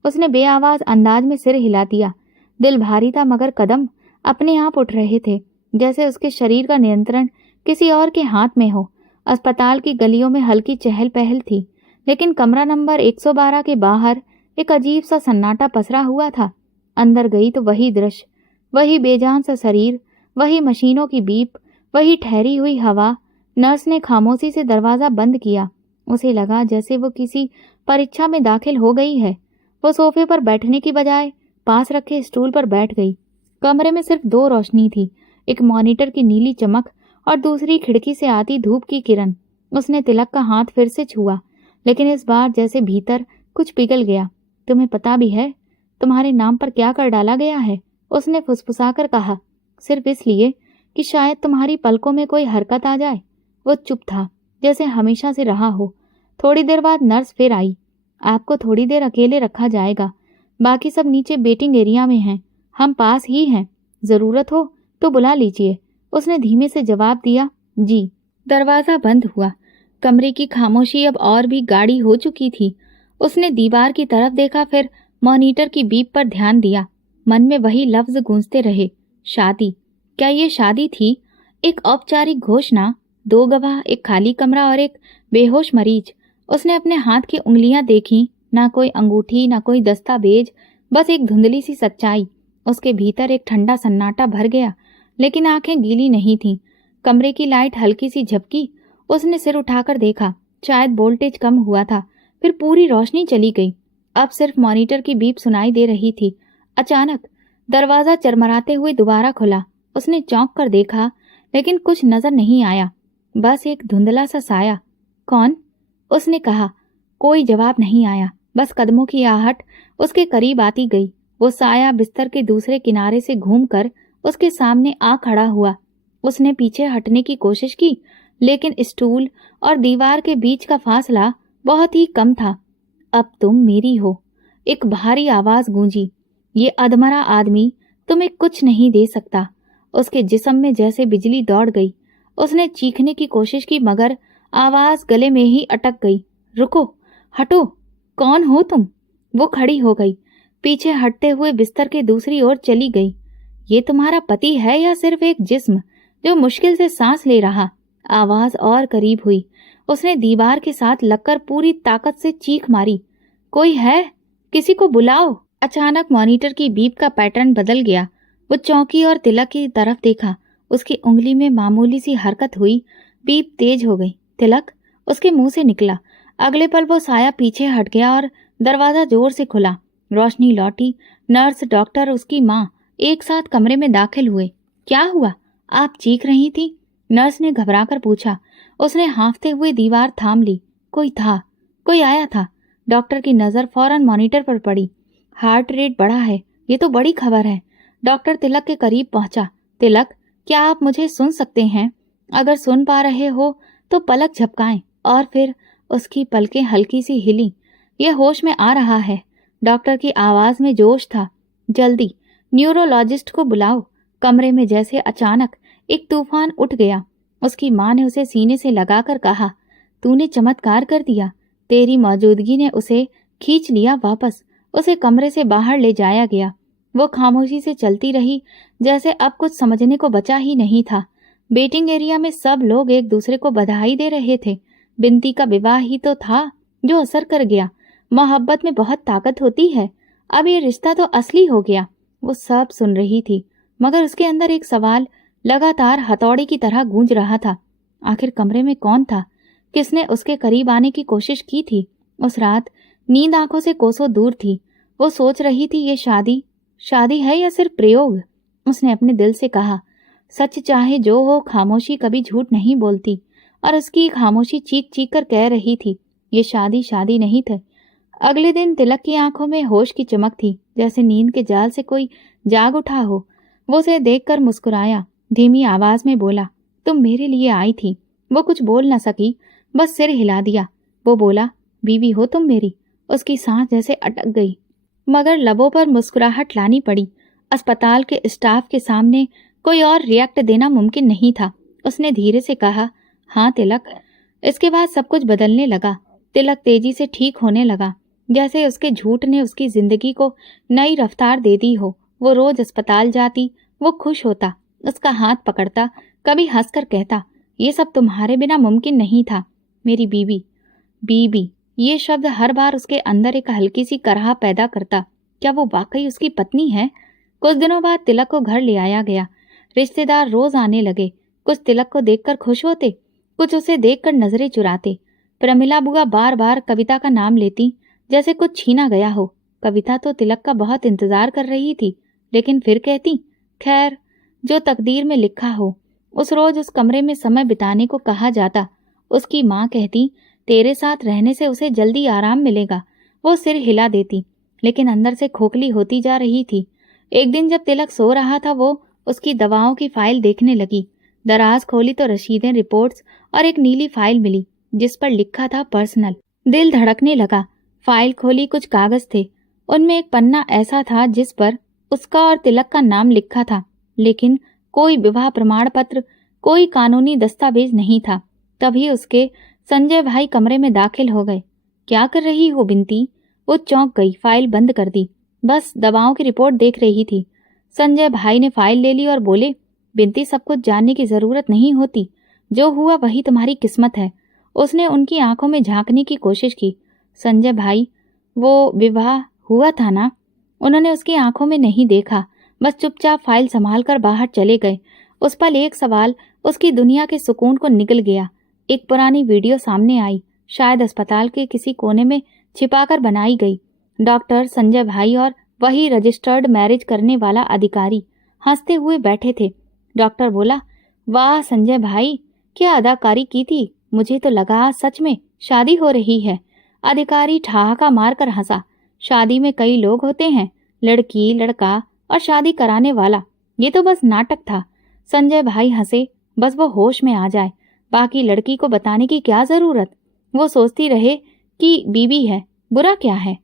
उसने बेआवाज अंदाज में सिर हिला दिया। दिल भारी था, मगर कदम अपने आप उठ रहे थे, जैसे उसके शरीर का नियंत्रण किसी और के हाथ में हो। अस्पताल की गलियों में हल्की चहल पहल थी, लेकिन कमरा नंबर 112 के बाहर एक अजीब सा सन्नाटा पसरा हुआ था। अंदर गई तो वही दृश्य, वही बेजान सा शरीर, वही मशीनों की बीप, वही ठहरी हुई हवा। नर्स ने खामोशी से दरवाजा बंद किया। उसे लगा जैसे वो किसी परीक्षा में दाखिल हो गई है। वो सोफे पर बैठने की बजाय पास रखे स्टूल पर बैठ गई। कमरे में सिर्फ 2 रोशनी थी, एक मॉनिटर की नीली चमक और दूसरी खिड़की से आती धूप की किरण। उसने तिलक का हाथ फिर से छुआ, लेकिन इस बार जैसे भीतर कुछ पिघल गया। तुम्हें पता भी है तुम्हारे नाम पर क्या कर डाला गया है? उसने फुसफुसाकर कहा, सिर्फ इसलिए कि शायद तुम्हारी पलकों में कोई हरकत आ जाए। वो चुप था, जैसे हमेशा से रहा हो। थोड़ी देर बाद नर्स फिर आई। आपको थोड़ी देर अकेले रखा जाएगा, बाकी सब नीचे वेटिंग एरिया में हैं। हम पास ही हैं, जरूरत हो तो बुला लीजिए। उसने धीमे से जवाब दिया, जी। दरवाजा बंद हुआ। कमरे की खामोशी अब और भी गाढ़ी हो चुकी थी। उसने दीवार की तरफ देखा, फिर मॉनिटर की बीप पर ध्यान दिया। मन में वही लफ्ज गूंजते रहे, शादी। क्या ये शादी थी? एक औपचारिक घोषणा, 2 गवाह, एक खाली कमरा और एक बेहोश मरीज। उसने अपने हाथ की उंगलियां देखी, ना कोई अंगूठी, ना कोई दस्तावेज, बस एक धुंधली सी सच्चाई। उसके भीतर एक ठंडा सन्नाटा भर गया, लेकिन आंखें गीली नहीं थीं। कमरे की लाइट हल्की सी झपकी। उसने सिर उठाकर देखा, शायद वोल्टेज कम हुआ था। फिर पूरी रोशनी चली गई। अब सिर्फ मॉनिटर की बीप सुनाई दे रही थी। अचानक दरवाजा चरमराते हुए दोबारा खुला। उसने चौंक कर देखा, लेकिन कुछ नजर नहीं आया, बस एक धुंधला सा साया। कौन? उसने कहा। कोई जवाब नहीं आया, बस कदमों की आहट उसके करीब आती गई। वो साया बिस्तर के दूसरे किनारे से घूमकर उसके सामने आ खड़ा हुआ। उसने पीछे हटने की कोशिश की, लेकिन स्टूल और दीवार के बीच का फासला बहुत ही कम था। अब तुम मेरी हो, एक भारी आवाज गूंजी। ये अधमरा आदमी तुम्हें कुछ नहीं दे सकता। उसके जिस्म में जैसे बिजली दौड़ गई। उसने चीखने की कोशिश की, मगर आवाज गले में ही अटक गई। रुको, हटो, कौन हो तुम? वो खड़ी हो गई, पीछे हटते हुए बिस्तर के दूसरी ओर चली गई। ये तुम्हारा पति है या सिर्फ एक जिस्म जो मुश्किल से सांस ले रहा? आवाज और करीब हुई। उसने दीवार के साथ लगकर पूरी ताकत से चीख मारी, कोई है? किसी को बुलाओ। अचानक मॉनिटर की बीप का पैटर्न बदल गया। वो चौंकी और तिलक की तरफ देखा। उसकी उंगली में मामूली सी हरकत हुई, बीप तेज हो गई। तिलक, उसके मुंह से निकला। अगले पल वो साया पीछे हट गया और दरवाजा जोर से खुला। रोशनी लौटी। नर्स, डॉक्टर, उसकी माँ एक साथ कमरे में दाखिल हुए। क्या हुआ? आप चीख रही थी? नर्स ने घबराकर पूछा। उसने हाँफते हुए दीवार थाम ली। कोई था, कोई आया था। डॉक्टर की नजर फौरन मॉनिटर पर पड़ी। हार्ट रेट बढ़ा है, ये तो बड़ी खबर है। डॉक्टर तिलक के करीब पहुंचा। तिलक, क्या आप मुझे सुन सकते हैं? अगर सुन पा रहे हो तो पलक झपकाएं। और फिर उसकी पलकें हल्की सी हिली। ये होश में आ रहा है। डॉक्टर की आवाज में जोश था। जल्दी न्यूरोलॉजिस्ट को बुलाओ। कमरे में जैसे अचानक एक तूफान उठ गया। उसकी माँ ने उसे सीने से लगाकर कहा, तूने चमत्कार कर दिया। तेरी मौजूदगी ने उसे खींच लिया वापस। उसे कमरे से बाहर ले जाया गया। वो खामोशी से चलती रही, जैसे अब कुछ समझने को बचा ही नहीं था। वेटिंग एरिया में सब लोग एक दूसरे को बधाई दे रहे थे। बिंती का विवाह ही तो था जो असर कर गया। मोहब्बत में बहुत ताकत होती है। अब ये रिश्ता तो असली हो गया। वो सब सुन रही थी, मगर उसके अंदर एक सवाल लगातार हथौड़े की तरह गूंज रहा था। आखिर कमरे में कौन था? किसने उसके करीब आने की कोशिश की थी? उस रात नींद आंखों से कोसों दूर थी। वो सोच रही थी, ये शादी है या सिर्फ प्रयोग? उसने अपने दिल से कहा, सच चाहे जो हो, खामोशी कभी झूठ नहीं बोलती। और उसकी खामोशी चीख चीख कर कह रही थी, ये शादी नहीं थे। अगले दिन तिलक की आंखों में होश की चमक थी, जैसे नींद के जाल से कोई जाग उठा हो। वो उसे देखकर मुस्कुराया, धीमी आवाज में बोला, तुम मेरे लिए आई थी। वो कुछ बोल न सकी, बस सिर हिला दिया। वो बोला, बीवी हो तुम मेरी। उसकी सांस जैसे अटक गई, मगर लबों पर मुस्कुराहट लानी पड़ी। अस्पताल के स्टाफ के सामने कोई और रिएक्ट देना मुमकिन नहीं था। उसने धीरे से कहा, हाँ तिलक। इसके बाद सब कुछ बदलने लगा। तिलक तेजी से ठीक होने लगा, जैसे उसके झूठ ने उसकी जिंदगी को नई रफ्तार दे दी हो। वो रोज अस्पताल जाती, वो खुश होता, उसका हाथ पकड़ता, कभी हंसकर कहता, ये सब तुम्हारे बिना मुमकिन नहीं था। मेरी बीबी। बीबी, ये शब्द हर बार उसके अंदर एक हल्की सी कराह पैदा करता। क्या वो वाकई उसकी पत्नी है? कुछ दिनों बाद तिलक को घर ले आया गया। रिश्तेदार रोज आने लगे। कुछ तिलक को देखकर खुश होते, कुछ उसे देखकर नजरें चुराते। प्रमिला बुआ बार बार कविता का नाम लेती, जैसे कुछ छीना गया हो। कविता तो तिलक का बहुत इंतजार कर रही थी, लेकिन फिर कहती, खैर, जो तकदीर में लिखा हो। उस रोज उस कमरे में समय बिताने को कहा जाता। उसकी माँ कहती, तेरे साथ रहने से उसे जल्दी आराम मिलेगा। वो सिर हिला देती, लेकिन अंदर से खोखली होती जा रही थी। एक दिन जब तिलक सो रहा था, वो उसकी दवाओं की फाइल देखने लगी। दराज खोली तो रसीदें, रिपोर्ट्स और एक नीली फाइल मिली, जिस पर लिखा था पर्सनल। दिल धड़कने लगा। फाइल खोली, कुछ कागज थे। उनमें एक पन्ना ऐसा था जिस पर उसका और तिलक का नाम लिखा था, लेकिन कोई विवाह प्रमाण पत्र, कोई कानूनी दस्तावेज नहीं था। तभी उसके संजय भाई कमरे में दाखिल हो गए। क्या कर रही हो बिंती? वो चौंक गई, फाइल बंद कर दी, बस दवाओं की रिपोर्ट देख रही थी। संजय भाई ने फाइल ले ली और बोले, बिंती, सब कुछ जानने की जरूरत नहीं होती। जो हुआ वही तुम्हारी किस्मत है। उसने उनकी आंखों में झांकने की कोशिश की। संजय भाई, वो विवाह हुआ था ना? उन्होंने उसकी आंखों में नहीं देखा, बस चुपचाप फाइल संभाल कर बाहर चले गए। उस पल एक सवाल उसकी दुनिया के सुकून को निगल गया। एक पुरानी वीडियो सामने आई, शायद अस्पताल के किसी कोने में छिपाकर बनाई गई। डॉक्टर, संजय भाई और वही रजिस्टर्ड मैरिज करने वाला अधिकारी हंसते हुए बैठे थे। डॉक्टर बोला, वाह संजय भाई, क्या अदाकारी की थी। मुझे तो लगा सच में शादी हो रही है। अधिकारी ठहाका मारकर हंसा। शादी में कई लोग होते हैं, लड़की, लड़का और शादी कराने वाला। ये तो बस नाटक था। संजय भाई हंसे, बस वो होश में आ जाए, बाकी लड़की को बताने की क्या जरूरत। वो सोचती रहे कि बीबी है, बुरा क्या है।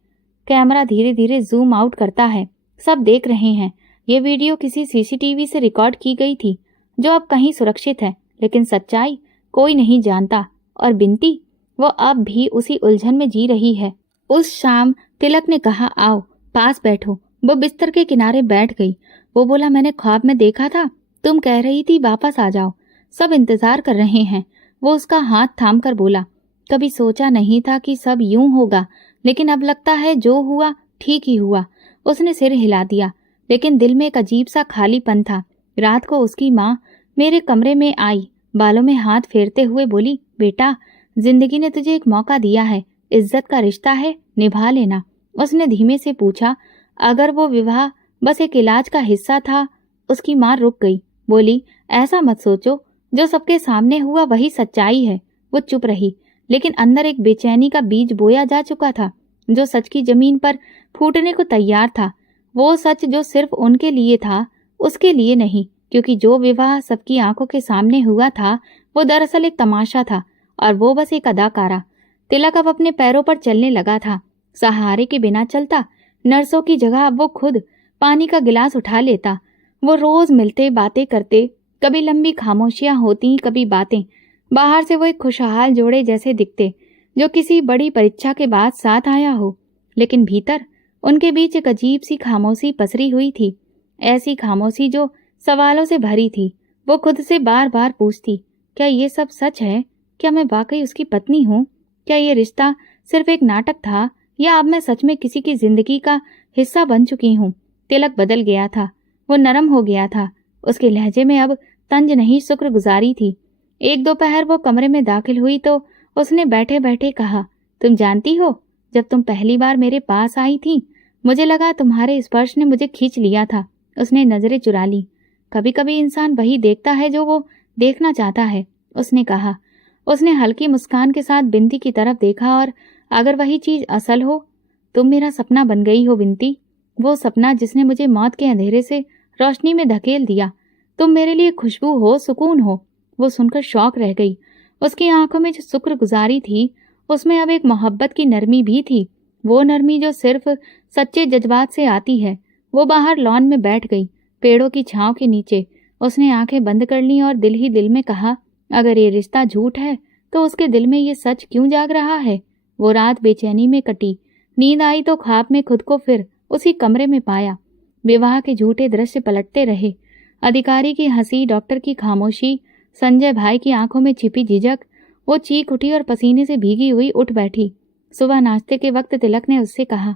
कैमरा धीरे धीरे जूम आउट करता है, सब देख रहे हैं। ये वीडियो किसी सीसीटीवी से रिकॉर्ड की गई थी, जो अब कहीं सुरक्षित है, लेकिन सच्चाई कोई नहीं जानता। और बिंती, वो अब भी उसी उलझन में जी रही है। उस शाम तिलक ने कहा, आओ पास बैठो। वो बिस्तर के किनारे बैठ गई। वो बोला, मैंने ख्वाब में देखा था, तुम कह रही थी वापस आ जाओ, सब इंतजार कर रहे हैं। वो उसका हाथ थाम कर बोला, कभी सोचा नहीं था कि सब यूं होगा, लेकिन अब लगता है जो हुआ ठीक ही हुआ। उसने सिर हिला दिया, लेकिन दिल में एक अजीब सा खालीपन था। रात को उसकी माँ मेरे कमरे में आई, बालों में हाथ फेरते हुए बोली, बेटा, जिंदगी ने तुझे एक मौका दिया है, इज्जत का रिश्ता है, निभा लेना। उसने धीमे से पूछा, अगर वो विवाह बस एक इलाज का हिस्सा था? उसकी माँ रुक गई, बोली, ऐसा मत सोचो, जो सबके सामने हुआ वही सच्चाई है। वो चुप रही, लेकिन अंदर एक बेचैनी का बीज बोया जा चुका था, जो सच की जमीन पर फूटने को तैयार था। वो सच जो सिर्फ उनके लिए था, उसके लिए नहीं, क्योंकि जो विवाह सबकी आंखों के सामने हुआ था, वो दरअसल एक तमाशा था, और वो बस एक अदाकारा। तिलक अब अपने पैरों पर चलने लगा था, सहारे के बिना चलता। नर्सों की जगह अब वो खुद पानी का गिलास उठा लेता। वो रोज मिलते, बातें करते, कभी लंबी खामोशियां होती, कभी बातें। बाहर से वो एक खुशहाल जोड़े जैसे दिखते, जो किसी बड़ी परीक्षा के बाद साथ आया हो। लेकिन भीतर उनके बीच एक अजीब सी खामोशी पसरी हुई थी, ऐसी खामोशी जो सवालों से भरी थी। वो खुद से बार बार पूछती, क्या ये सब सच है? क्या मैं वाकई उसकी पत्नी हूँ? क्या ये रिश्ता सिर्फ एक नाटक था, या अब मैं सच में किसी की जिंदगी का हिस्सा बन चुकी हूँ? तिलक बदल गया था, वो नरम हो गया था। उसके लहजे में अब तंज नहीं, शुक्रगुजारी थी। एक दोपहर वो कमरे में दाखिल हुई तो उसने बैठे बैठे कहा, तुम जानती हो, जब तुम पहली बार मेरे पास आई थी, मुझे लगा तुम्हारे स्पर्श ने मुझे खींच लिया था। उसने नजरें चुरा ली। कभी कभी इंसान वही देखता है जो वो देखना चाहता है, उसने कहा। उसने हल्की मुस्कान के साथ बिंती की तरफ देखा, और अगर वही चीज असल हो, तुम मेरा सपना बन गई हो बिंती, वो सपना जिसने मुझे मौत के अंधेरे से रोशनी में धकेल दिया। तुम मेरे लिए खुशबू हो, सुकून हो। वो सुनकर शौक रह गई। उसकी आंखों में जो शुक्रगुजारी थी, उसमें अब एक मोहब्बत की नरमी भी थी, वो नरमी जो सिर्फ सच्चे जज्बात से आती है। वो बाहर लॉन में बैठ गई, पेड़ों की छांव के नीचे। उसने आंखें बंद कर लीं और दिल ही दिल में कहा, अगर ये रिश्ता झूठ है तो उसके दिल में ये सच क्यों जाग रहा है? वो रात बेचैनी में कटी। नींद आई तो ख्वाब में खुद को फिर उसी कमरे में पाया। विवाह के झूठे दृश्य पलटते रहे। अधिकारी की हंसी, डॉक्टर की खामोशी, संजय भाई की आंखों में छिपी झिझक। वो चीख उठी और पसीने से भीगी हुई उठ बैठी। सुबह नाश्ते के वक्त तिलक ने उससे कहा,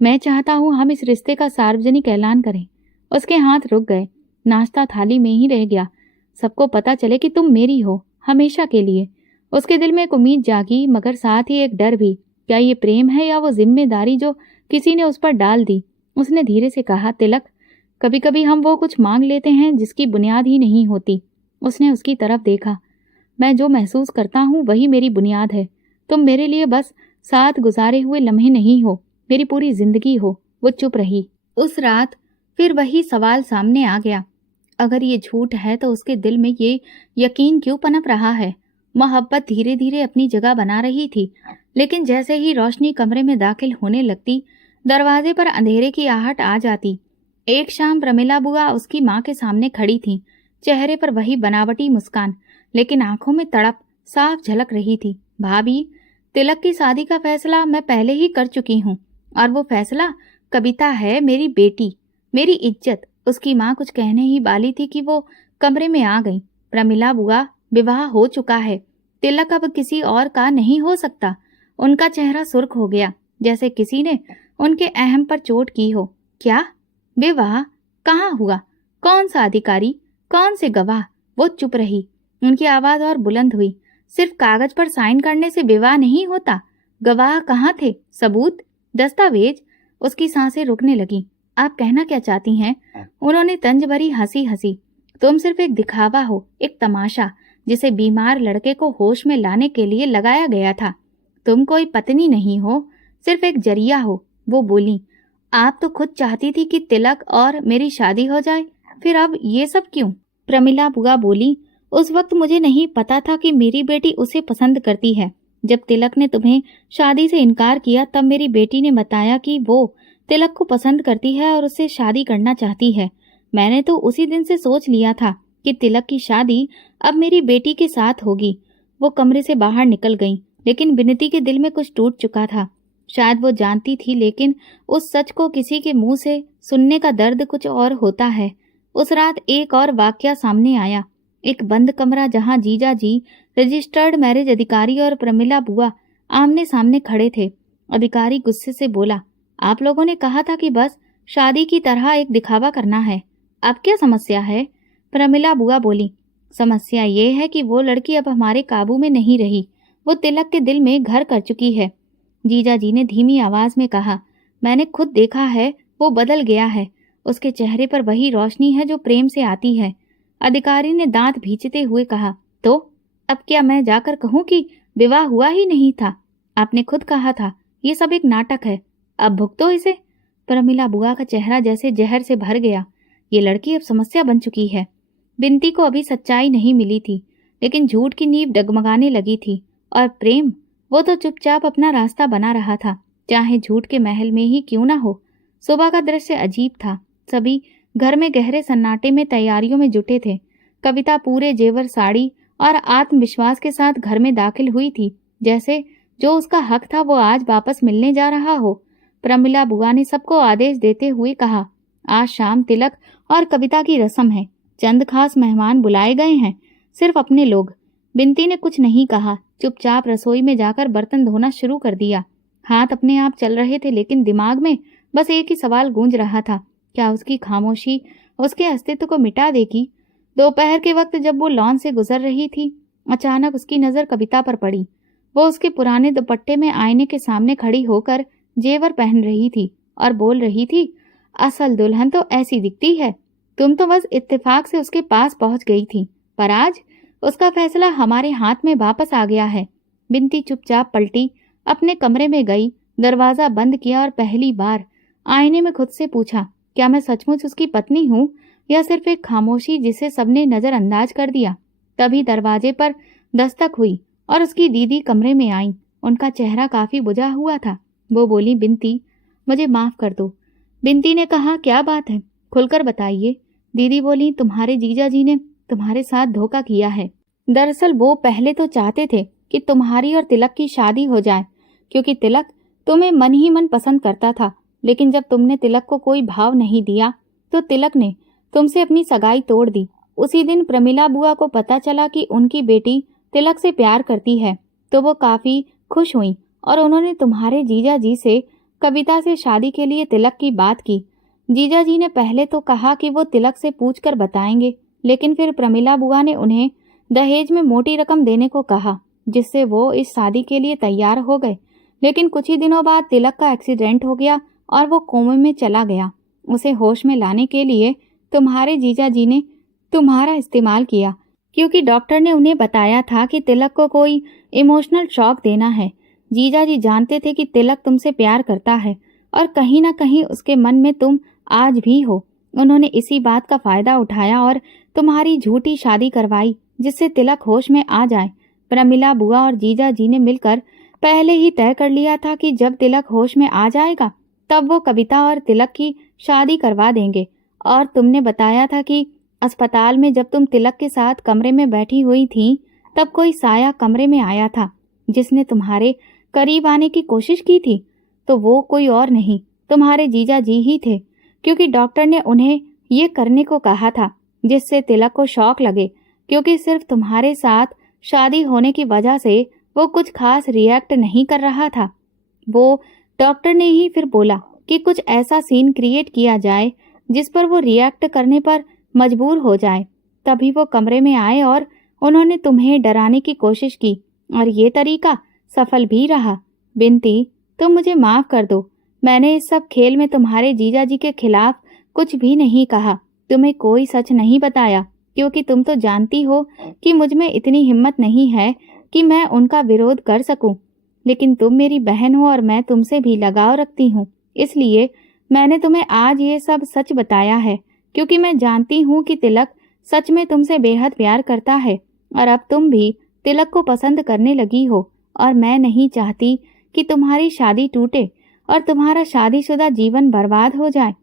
मैं चाहता हूँ हम इस रिश्ते का सार्वजनिक ऐलान करें। उसके हाथ रुक गए। नाश्ता थाली में ही रह गया। सबको पता चले कि तुम मेरी हो, हमेशा के लिए। उसके दिल में एक उम्मीद जागी, मगर साथ ही एक डर भी। क्या ये प्रेम है या वो जिम्मेदारी जो किसी ने उस पर डाल दी? उसने धीरे से कहा, तिलक, कभी कभी हम वो कुछ मांग लेते हैं जिसकी बुनियाद ही नहीं होती। उसने उसकी तरफ देखा। मैं जो महसूस करता हूँ वही मेरी बुनियाद है। तुम मेरे लिए बस साथ गुजारे हुए लम्हे नहीं हो, मेरी पूरी जिंदगी हो। वो चुप रही। उस रात फिर वही सवाल सामने आ गया। अगर ये झूठ है तो उसके दिल में ये यकीन क्यों पनप रहा है? मोहब्बत धीरे धीरे अपनी जगह बना रही थी, लेकिन जैसे ही रोशनी कमरे में दाखिल होने लगती, दरवाजे पर अंधेरे की आहट आ जाती। एक शाम प्रमिला बुआ उसकी माँ के सामने खड़ी थी। चेहरे पर वही बनावटी मुस्कान, लेकिन आंखों में तड़प साफ झलक रही थी। भाभी, तिलक की शादी का फैसला मैं पहले ही कर चुकी हूँ, और वो फैसला कविता है, मेरी बेटी, मेरी इज्जत। उसकी माँ कुछ कहने ही वाली थी कि वो कमरे में आ गई। प्रमिला बुआ, विवाह हो चुका है, तिलक अब किसी और का नहीं हो सकता। उनका चेहरा सुर्ख हो गया, जैसे किसी ने उनके अहम पर चोट की हो। क्या? विवाह? कहाँ हुआ? कौन सा अधिकारी? कौन से गवाह? वो चुप रही। उनकी आवाज और बुलंद हुई, सिर्फ कागज पर साइन करने से विवाह नहीं होता। गवाह कहाँ थे? सबूत? दस्तावेज? उसकी सांसें रुकने लगी। आप कहना क्या चाहती हैं? उन्होंने तंज भरी हंसी हंसी। तुम सिर्फ एक दिखावा हो, एक तमाशा, जिसे बीमार लड़के को होश में लाने के लिए लगाया गया था। तुम कोई पत्नी नहीं हो, सिर्फ एक जरिया हो। वो बोली, आप तो खुद चाहती थी कि तिलक और मेरी शादी हो जाए, फिर अब ये सब क्यों? प्रमिला बुआ बोली, उस वक्त मुझे नहीं पता था कि मेरी बेटी उसे पसंद करती है। जब तिलक ने तुम्हें शादी से इनकार किया, तब मेरी बेटी ने बताया कि वो तिलक को पसंद करती है और उससे शादी करना चाहती है। मैंने तो उसी दिन से सोच लिया था कि तिलक की शादी अब मेरी बेटी के साथ होगी। वो कमरे से बाहर निकल गई, लेकिन विनती के दिल में कुछ टूट चुका था। शायद वो जानती थी, लेकिन उस सच को किसी के मुंह से सुनने का दर्द कुछ और होता है। उस रात एक और वाकया सामने आया। एक बंद कमरा जहां जीजा जी, रजिस्टर्ड मैरिज अधिकारी और प्रमिला बुआ आमने सामने खड़े थे। अधिकारी गुस्से से बोला, आप लोगों ने कहा था कि बस शादी की तरह एक दिखावा करना है, अब क्या समस्या है? प्रमिला बुआ बोली, समस्या ये है कि वो लड़की अब हमारे काबू में नहीं रही। वो तिलक के दिल में घर कर चुकी है। जीजा जी ने धीमी आवाज में कहा, मैंने खुद देखा है, वो बदल गया है। उसके चेहरे पर वही रोशनी है जो प्रेम से आती है। अधिकारी ने दांत भींचते हुए कहा, तो अब क्या मैं जाकर कहूँ कि विवाह हुआ ही नहीं था? आपने खुद कहा था ये सब एक नाटक है, अब भुगतो इसे। प्रमिला बुआ का चेहरा जैसे जहर से भर गया। ये लड़की अब समस्या बन चुकी है। बिनती को अभी सच्चाई नहीं मिली थी, लेकिन झूठ की नींव डगमगाने लगी थी। और प्रेम, वो तो चुपचाप अपना रास्ता बना रहा था, चाहे झूठ के महल में ही क्यों ना हो। सुबह का दृश्य अजीब था। सभी घर में गहरे सन्नाटे में तैयारियों में जुटे थे। कविता पूरे जेवर साड़ी और आत्मविश्वास के साथ घर में दाखिल हुई थी, जैसे जो उसका हक था वो आज वापस मिलने जा रहा हो। प्रमिला बुआ ने सबको आदेश देते हुए कहा, आज शाम तिलक और कविता की रस्म है। चंद खास मेहमान बुलाए गए हैं, सिर्फ अपने लोग। बिंती ने कुछ नहीं कहा, चुपचाप रसोई में जाकर बर्तन धोना शुरू कर दिया। हाथ अपने आप चल रहे थे, लेकिन दिमाग में बस एक ही सवाल गूंज रहा था, क्या उसकी खामोशी उसके अस्तित्व को मिटा देगी? दोपहर के वक्त जब वो लॉन से गुजर रही थी, अचानक उसकी नजर कविता पर पड़ी। वो उसके पुराने दुपट्टे में आईने के सामने खड़ी होकर जेवर पहन रही थी और बोल रही थी, असल दुल्हन तो ऐसी दिखती है। तुम तो बस इत्तेफाक से उसके पास पहुंच गई थी, पर आज उसका फैसला हमारे हाथ में वापस आ गया है। बिंती चुपचाप पलटी, अपने कमरे में गई, दरवाजा बंद किया और पहली बार आईने में खुद से पूछा, क्या मैं सचमुच उसकी पत्नी हूँ या सिर्फ एक खामोशी जिसे सबने नजरअंदाज कर दिया? तभी दरवाजे पर दस्तक हुई और उसकी दीदी कमरे में आई। उनका चेहरा काफी बुझा हुआ था। वो बोली, बिंती, मुझे माफ कर दो। बिंती ने कहा, क्या बात है, खुलकर बताइए। दीदी बोली, तुम्हारे जीजा जी ने तुम्हारे साथ धोखा किया है। दरअसल वो पहले तो चाहते थे कि तुम्हारी और तिलक की शादी हो जाए, क्योंकि तिलक तुम्हें मन ही मन पसंद करता था। लेकिन जब तुमने तिलक को कोई भाव नहीं दिया तो तिलक ने तुमसे अपनी सगाई तोड़ दी। उसी दिन प्रमिला बुआ को पता चला कि उनकी बेटी तिलक से प्यार करती है, तो वो काफी खुश हुई और उन्होंने तुम्हारे जीजा जी से कविता से शादी के लिए तिलक की बात की। जीजा जी ने पहले तो कहा कि वो तिलक से पूछकर बताएंगे, लेकिन फिर प्रमिला बुआ ने उन्हें दहेज में मोटी रकम देने को कहा, जिससे वो इस शादी के लिए तैयार हो गए। लेकिन कुछ ही दिनों बाद तिलक का एक्सीडेंट हो गया और वो कोमे में चला गया। उसे होश में लाने के लिए तुम्हारे जीजा जी ने तुम्हारा इस्तेमाल किया, क्योंकि डॉक्टर ने उन्हें बताया था कि तिलक को कोई इमोशनल शॉक देना है। जीजा जी जानते थे कि तिलक तुमसे प्यार करता है और कहीं ना कहीं उसके मन में तुम आज भी हो। उन्होंने इसी बात का फायदा उठाया और तुम्हारी झूठी शादी करवाई, जिससे तिलक होश में आ जाए। प्रमिला बुआ और जीजा जी ने मिलकर पहले ही तय कर लिया था कि जब तिलक होश में आ जाएगा तब वो कविता और तिलक की शादी करवा देंगे। और तुमने बताया था कि अस्पताल में जब तुम तिलक के साथ कमरे में बैठी हुई थी, तब कोई साया कमरे में आया था जिसने तुम्हारे करीब आने की कोशिश की थी। तो वो कोई और नहीं, तुम्हारे जीजा जी ही थे, क्योंकि डॉक्टर ने उन्हें ये करने को कहा था, जिससे तिलक को शॉक लगे, क्योंकि सिर्फ तुम्हारे साथ शादी होने की वजह से वो कुछ खास रिएक्ट नहीं कर रहा था। वो डॉक्टर ने ही फिर बोला कि कुछ ऐसा सीन क्रिएट किया जाए जिस पर वो रिएक्ट करने पर मजबूर हो जाए। तभी वो कमरे में आए और उन्होंने तुम्हें डराने की कोशिश की, और ये तरीका सफल भी रहा। बिंती, तुम मुझे माफ कर दो। मैंने इस सब खेल में तुम्हारे जीजा जी के खिलाफ कुछ भी नहीं कहा, तुम्हें कोई सच नहीं बताया, क्योंकि तुम तो जानती हो कि मुझ में इतनी हिम्मत नहीं है कि मैं उनका विरोध कर सकूं। लेकिन तुम मेरी बहन हो और मैं तुमसे भी लगाव रखती हूँ, इसलिए मैंने तुम्हें आज ये सब सच बताया है, क्योंकि मैं जानती हूँ कि तिलक सच में तुमसे बेहद प्यार करता है और अब तुम भी तिलक को पसंद करने लगी हो। और मैं नहीं चाहती कि तुम्हारी शादी टूटे और तुम्हारा शादीशुदा जीवन बर्बाद हो जाए।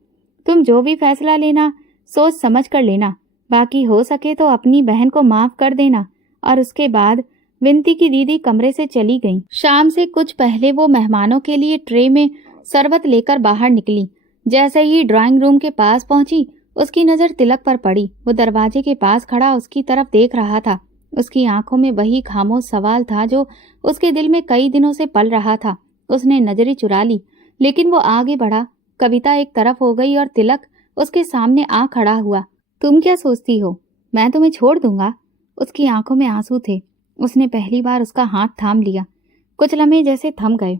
तुम जो भी फैसला लेना सोच समझ कर लेना, बाकी हो सके तो अपनी बहन को माफ कर देना। और उसके बाद विंती की दीदी कमरे से चली गई। शाम से कुछ पहले वो मेहमानों के लिए ट्रे में शरबत लेकर बाहर निकली। जैसे ही ड्राइंग रूम के पास पहुंची, उसकी नजर तिलक पर पड़ी। वो दरवाजे के पास खड़ा उसकी तरफ देख रहा था। उसकी आंखों में वही खामोश सवाल था जो उसके दिल में कई दिनों से पल रहा था। उसने नजरें चुरा ली, लेकिन वो आगे बढ़ा। कविता एक तरफ हो गई और तिलक उसके सामने आ खड़ा हुआ। तुम क्या सोचती हो, मैं तुम्हें छोड़ दूंगा? उसकी आंखों में आंसू थे। उसने पहली बार उसका हाथ थाम लिया। कुछ लम्हे जैसे थम गए।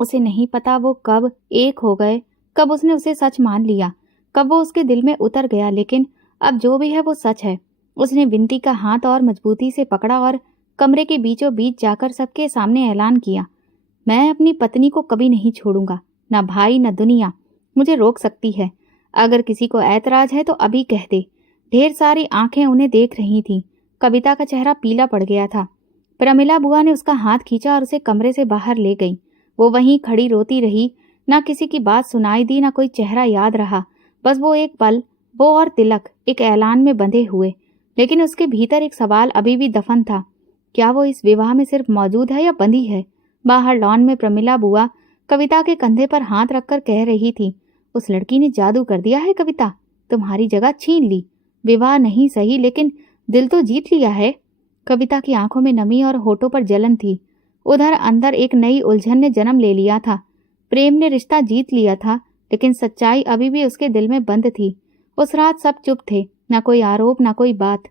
उसे नहीं पता वो कब एक हो गए, कब उसने उसे सच मान लिया, कब वो उसके दिल में उतर गया। लेकिन अब जो भी है वो सच है। उसने विंती का हाथ और मजबूती से पकड़ा और कमरे के बीचों बीच जाकर सबके सामने ऐलान किया, मैं अपनी पत्नी को कभी नहीं छोड़ूंगा। ना भाई ना दुनिया मुझे रोक सकती है। अगर किसी को ऐतराज है तो अभी कह दे। ढेर सारी आंखें उन्हें देख रही थीं। कविता का चेहरा पीला पड़ गया था। प्रमिला बुआ ने उसका हाथ खींचा और उसे कमरे से बाहर ले गई। वो वहीं खड़ी रोती रही। ना किसी की बात सुनाई दी, ना कोई चेहरा याद रहा। बस वो एक पल, वो और तिलक एक ऐलान में बंधे हुए, लेकिन उसके भीतर एक सवाल अभी भी दफन था। क्या वो इस विवाह में सिर्फ मौजूद है या बंधी है? बाहर लॉन में प्रमिला बुआ कविता के कंधे पर हाथ रखकर कह रही थी, उस लड़की ने जादू कर दिया है कविता, तुम्हारी जगह छीन ली। विवाह नहीं सही, लेकिन दिल तो जीत लिया है। कविता की आंखों में नमी और होठों पर जलन थी। उधर अंदर एक नई उलझन ने जन्म ले लिया था। प्रेम ने रिश्ता जीत लिया था, लेकिन सच्चाई अभी भी उसके दिल में बंद थी। उस रात सब चुप थे, ना कोई आरोप, ना कोई बात,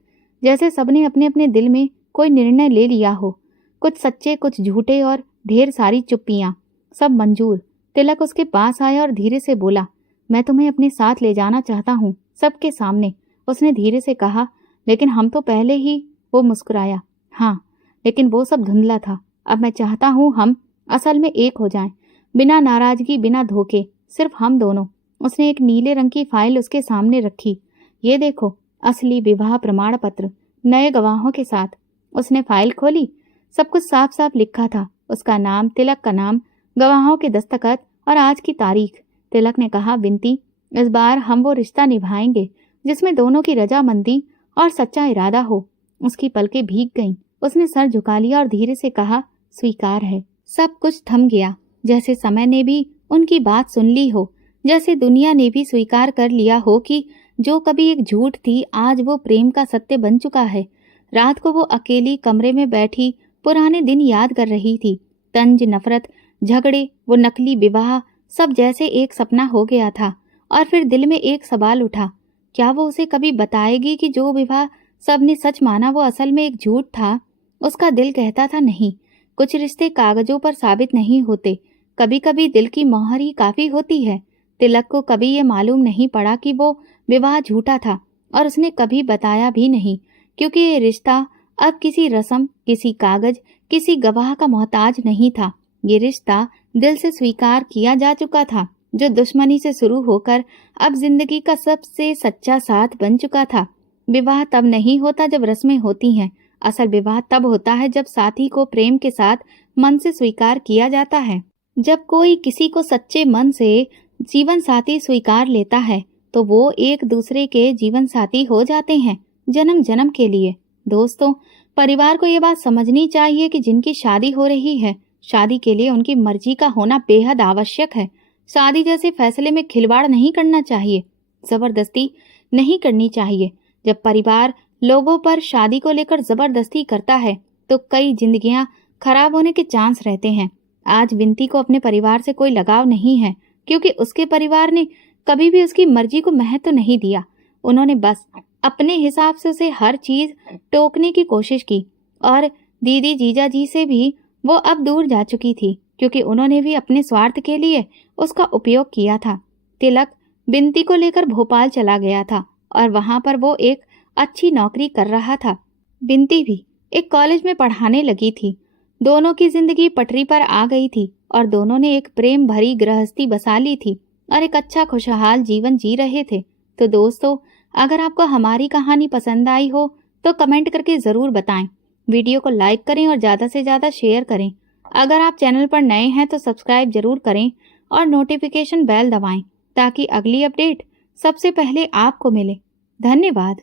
जैसे सबने अपने अपने दिल में कोई निर्णय ले लिया हो। कुछ सच्चे, कुछ झूठे और ढेर सारी चुप्पियां, सब मंजूर। तिलक उसके पास आया और धीरे से बोला, मैं तुम्हें अपने साथ ले जाना चाहता हूँ, सबके सामने। उसने धीरे से कहा, लेकिन हम तो पहले ही। वो मुस्कुराया, हाँ, लेकिन वो सब धुंधला था। अब मैं चाहता हूँ हम असल में एक हो जाएं, बिना नाराजगी, बिना धोखे, सिर्फ हम दोनों। उसने एक नीले रंग की फाइल उसके सामने रखी। ये देखो, असली विवाह प्रमाण पत्र, नए गवाहों के साथ। उसने फाइल खोली। सब कुछ साफ साफ लिखा था, उसका नाम, तिलक का नाम, गवाहों के दस्तखत और आज की तारीख। तिलक ने कहा, विनती, इस बार हम वो रिश्ता निभाएंगे जिसमें दोनों की रजामंदी और सच्चा इरादा हो। उसकी पलकें भीग गईं। उसने सर झुका लिया और धीरे से कहा, स्वीकार है। सब कुछ थम गया, जैसे समय ने भी उनकी बात सुन ली हो, जैसे दुनिया ने भी स्वीकार कर लिया हो कि जो कभी एक झूठ थी, आज वो प्रेम का सत्य बन चुका है। रात को वो अकेली कमरे में बैठी पुराने दिन याद कर रही थी। तंज, नफरत, झगड़े, वो नकली विवाह, सब जैसे एक सपना हो गया था। और फिर दिल में एक सवाल उठा, क्या वो उसे कभी बताएगी कि जो विवाह सबने सच माना वो असल में एक झूठ था? उसका दिल कहता था, नहीं, कुछ रिश्ते कागजों पर साबित नहीं होते, कभी कभी दिल की मोहर ही काफी होती है। तिलक को कभी ये मालूम नहीं पड़ा कि वो विवाह झूठा था, और उसने कभी बताया भी नहीं, क्योंकि ये रिश्ता अब किसी रस्म, किसी कागज, किसी गवाह का मोहताज नहीं था। ये रिश्ता दिल से स्वीकार किया जा चुका था, जो दुश्मनी से शुरू होकर अब जिंदगी का सबसे सच्चा साथ बन चुका था। विवाह तब नहीं होता जब रस्में होती हैं, असल विवाह तब होता है जब साथी को प्रेम के साथ मन से स्वीकार किया जाता है। जब कोई किसी को सच्चे मन से जीवन साथी स्वीकार लेता है तो वो एक दूसरे के जीवन साथी हो जाते हैं, जन्म जन्म के लिए। दोस्तों, परिवार को ये बात समझनी चाहिए कि जिनकी शादी हो रही है, शादी के लिए उनकी मर्जी का होना बेहद आवश्यक है। शादी जैसे फैसले में खिलवाड़ नहीं करना चाहिए, जबरदस्ती नहीं करनी चाहिए। जब परिवार लोगों पर शादी को लेकर जबरदस्ती करता है तो कई जिंदगियां खराब होने के चांस रहते हैं। आज विनती को अपने परिवार से कोई लगाव नहीं है, क्योंकि उसके परिवार ने कभी भी उसकी मर्जी को महत्व नहीं दिया। उन्होंने बस अपने हिसाब से उसे हर चीज टोकने की कोशिश की। और दीदी जीजा जी से भी वो अब दूर जा चुकी थी, क्योंकि उन्होंने भी अपने स्वार्थ के लिए उसका उपयोग किया था। तिलक विनती को लेकर भोपाल चला गया था और वहां पर वो एक अच्छी नौकरी कर रहा था। विनती भी एक कॉलेज में पढ़ाने लगी थी। दोनों की जिंदगी पटरी पर आ गई थी और दोनों ने एक प्रेम भरी गृहस्थी बसा ली थी और एक अच्छा खुशहाल जीवन जी रहे थे। तो दोस्तों, अगर आपको हमारी कहानी पसंद आई हो तो कमेंट करके ज़रूर बताएं। वीडियो को लाइक करें और ज़्यादा से ज़्यादा शेयर करें। अगर आप चैनल पर नए हैं तो सब्सक्राइब जरूर करें और नोटिफिकेशन बेल दबाएं ताकि अगली अपडेट सबसे पहले आपको मिले। धन्यवाद।